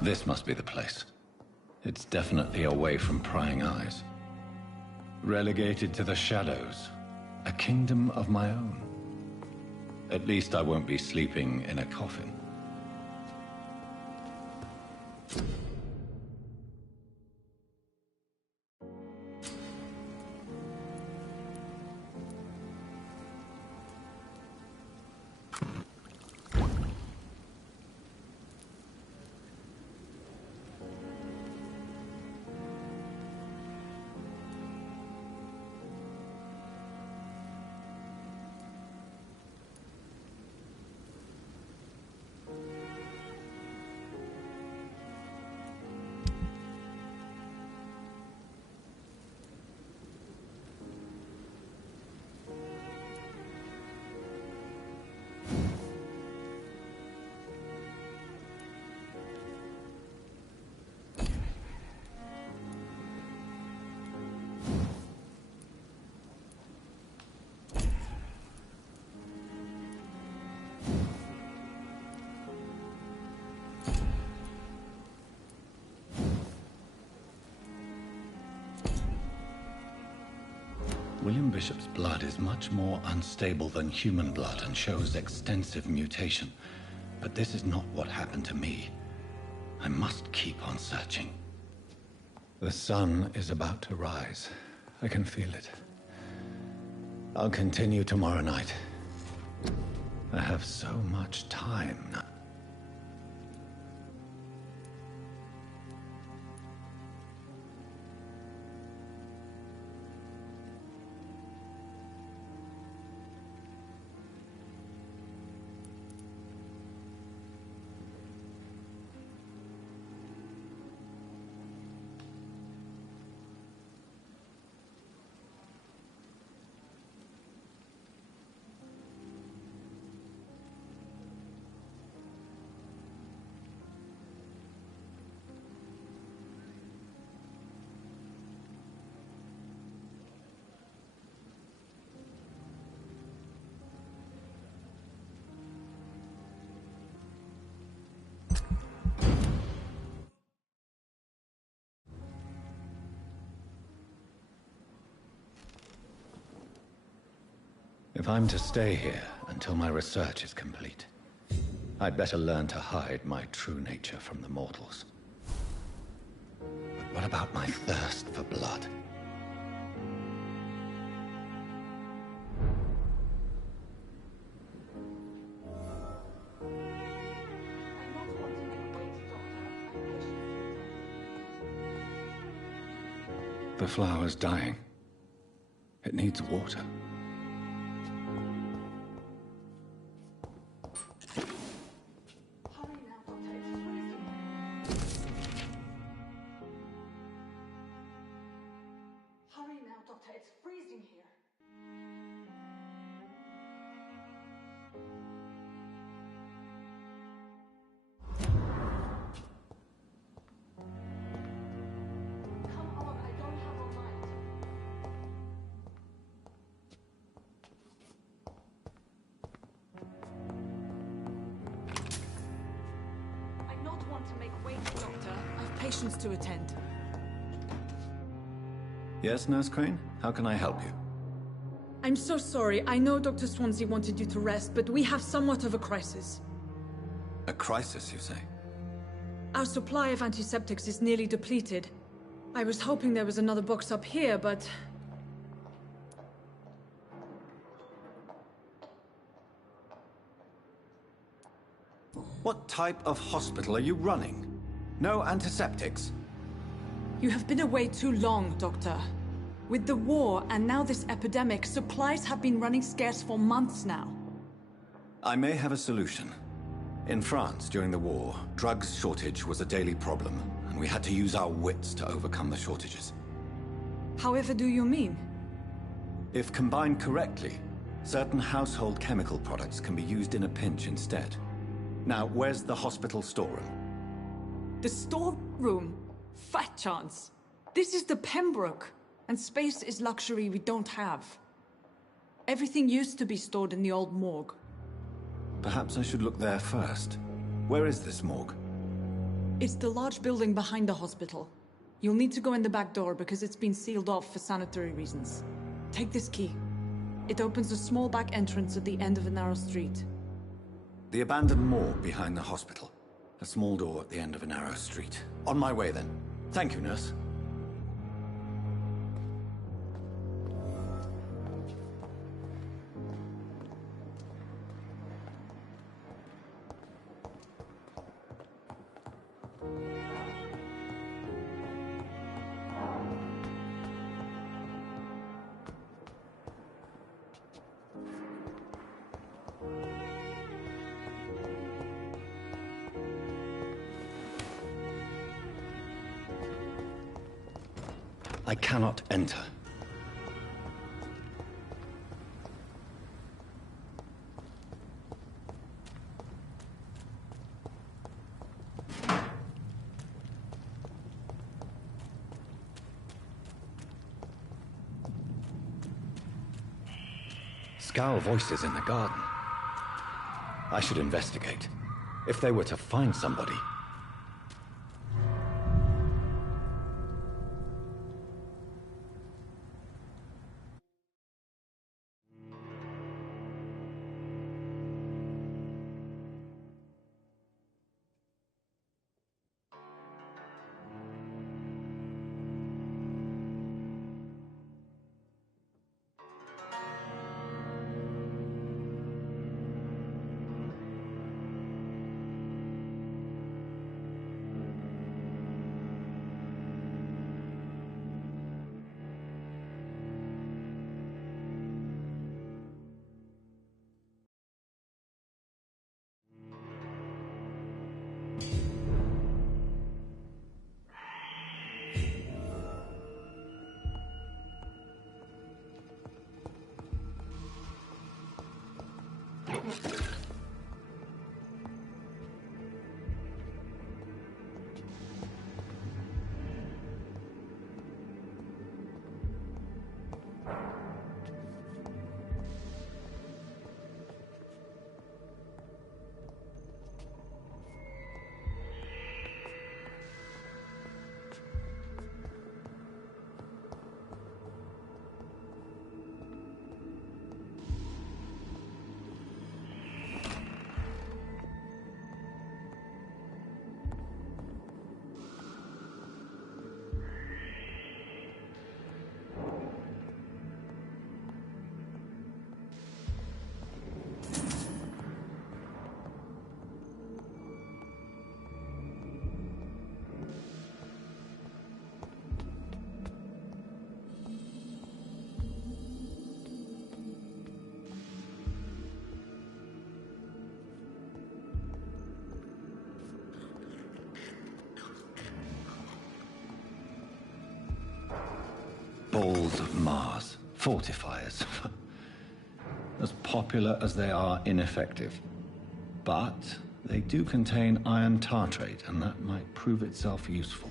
This must be the place. It's definitely away from prying eyes. Relegated to the shadows. A kingdom of my own. At least I won't be sleeping in a coffin. William Bishop's blood is much more unstable than human blood and shows extensive mutation. But this is not what happened to me. I must keep on searching. The sun is about to rise. I can feel it. I'll continue tomorrow night. I have so much time now. If I'm to stay here until my research is complete, I'd better learn to hide my true nature from the mortals. But what about my thirst for blood? The flower's dying. It needs water. To attend. Yes, Nurse Crane? How can I help you? I'm so sorry. I know Dr. Swansea wanted you to rest, but we have somewhat of a crisis. A crisis, you say? Our supply of antiseptics is nearly depleted. I was hoping there was another box up here, but... What type of hospital are you running? No antiseptics? You have been away too long, Doctor. With the war and now this epidemic, supplies have been running scarce for months now. I may have a solution. In France, during the war, drugs shortage was a daily problem, and we had to use our wits to overcome the shortages. However do you mean? If combined correctly, certain household chemical products can be used in a pinch instead. Now, where's the hospital storeroom? The storeroom? Fat chance. This is the Pembroke, and space is luxury we don't have. Everything used to be stored in the old morgue. Perhaps I should look there first. Where is this morgue? It's the large building behind the hospital. You'll need to go in the back door because it's been sealed off for sanitary reasons. Take this key. It opens a small back entrance at the end of a narrow street. The abandoned morgue behind the hospital. A small door at the end of a narrow street. On my way, then. Thank you, nurse. I cannot enter. Scowl voices in the garden. I should investigate. If they were to find somebody... Balls of Mars. Fortifiers. As popular as they are ineffective. But they do contain iron tartrate, and that might prove itself useful.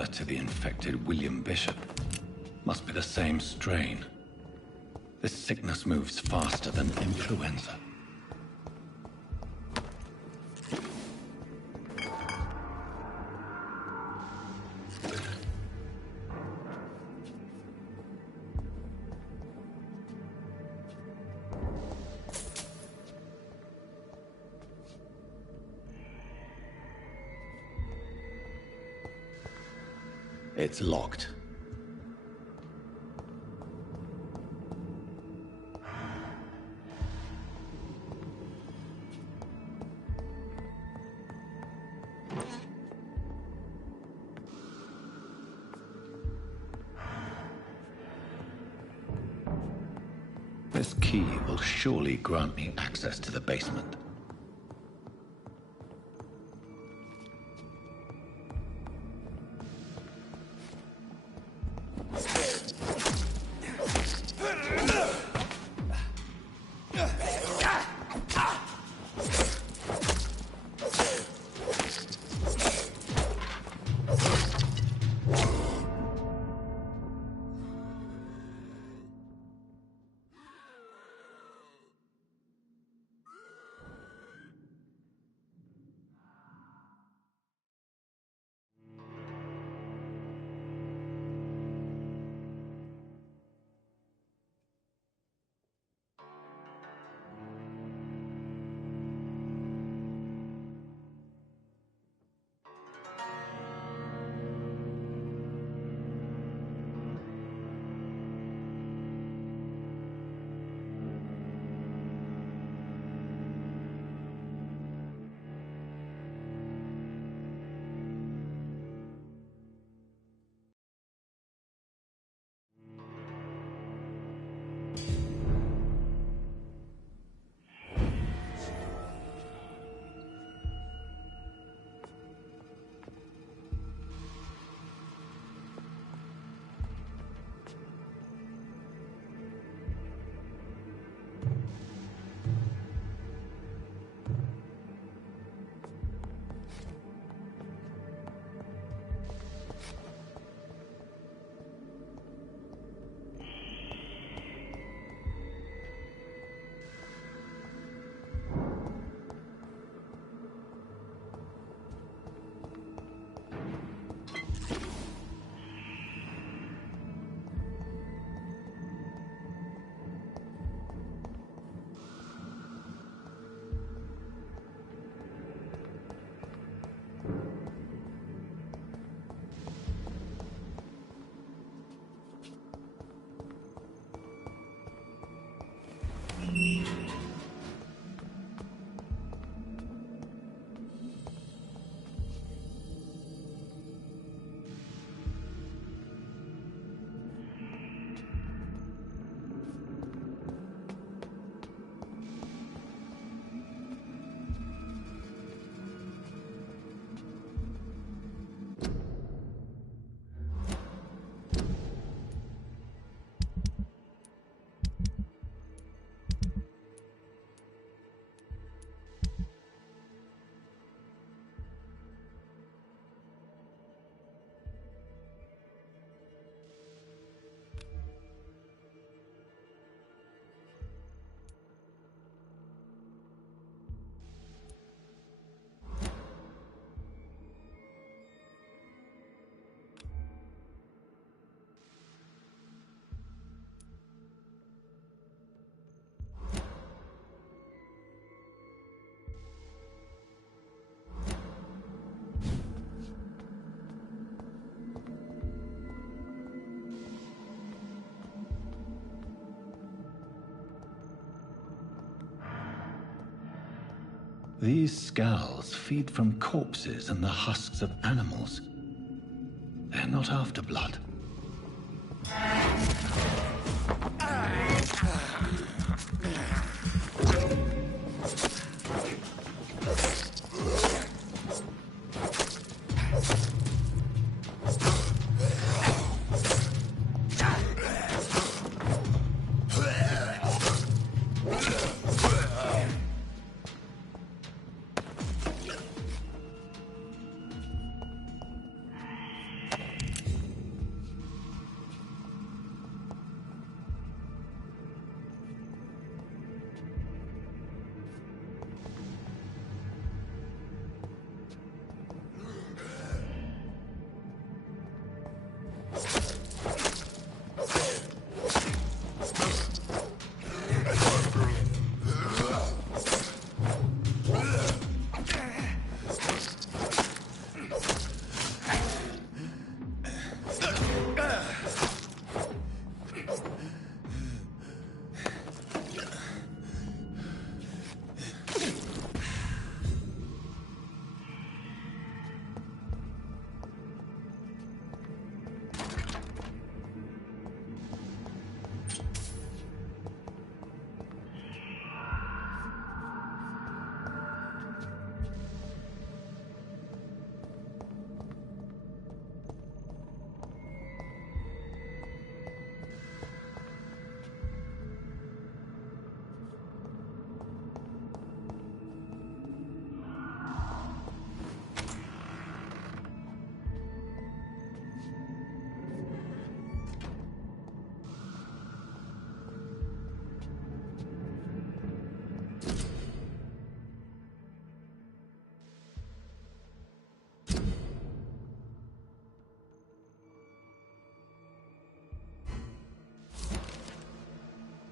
similar to the infected William Bishop. Must be the same strain. This sickness moves faster than influenza. It's locked. This key will surely grant me access to the basement. These scowls feed from corpses and the husks of animals. They're not after blood.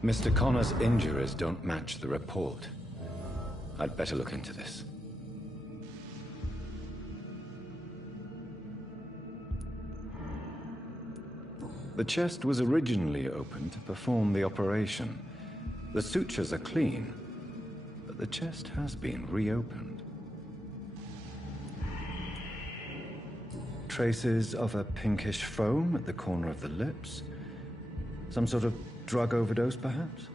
Mr. Connor's injuries don't match the report. I'd better look into this. The chest was originally opened to perform the operation. The sutures are clean, but the chest has been reopened. Traces of a pinkish foam at the corner of the lips. Some sort of drug overdose, perhaps?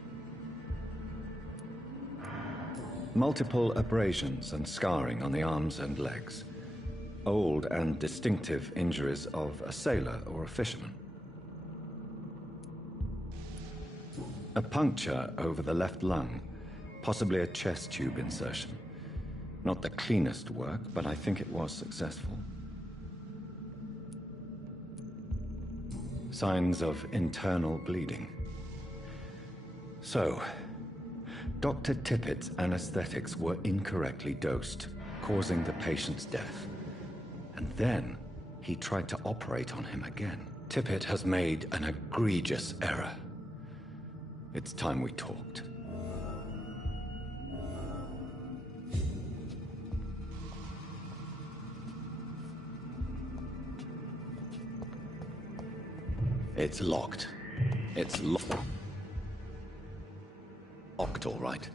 Multiple abrasions and scarring on the arms and legs. Old and distinctive injuries of a sailor or a fisherman. A puncture over the left lung, possibly a chest tube insertion. Not the cleanest work, but I think it was successful. Signs of internal bleeding. So, Dr. Tippett's anesthetics were incorrectly dosed, causing the patient's death. And then, he tried to operate on him again. Tippett has made an egregious error. It's time we talked. It's locked. It's locked, all right.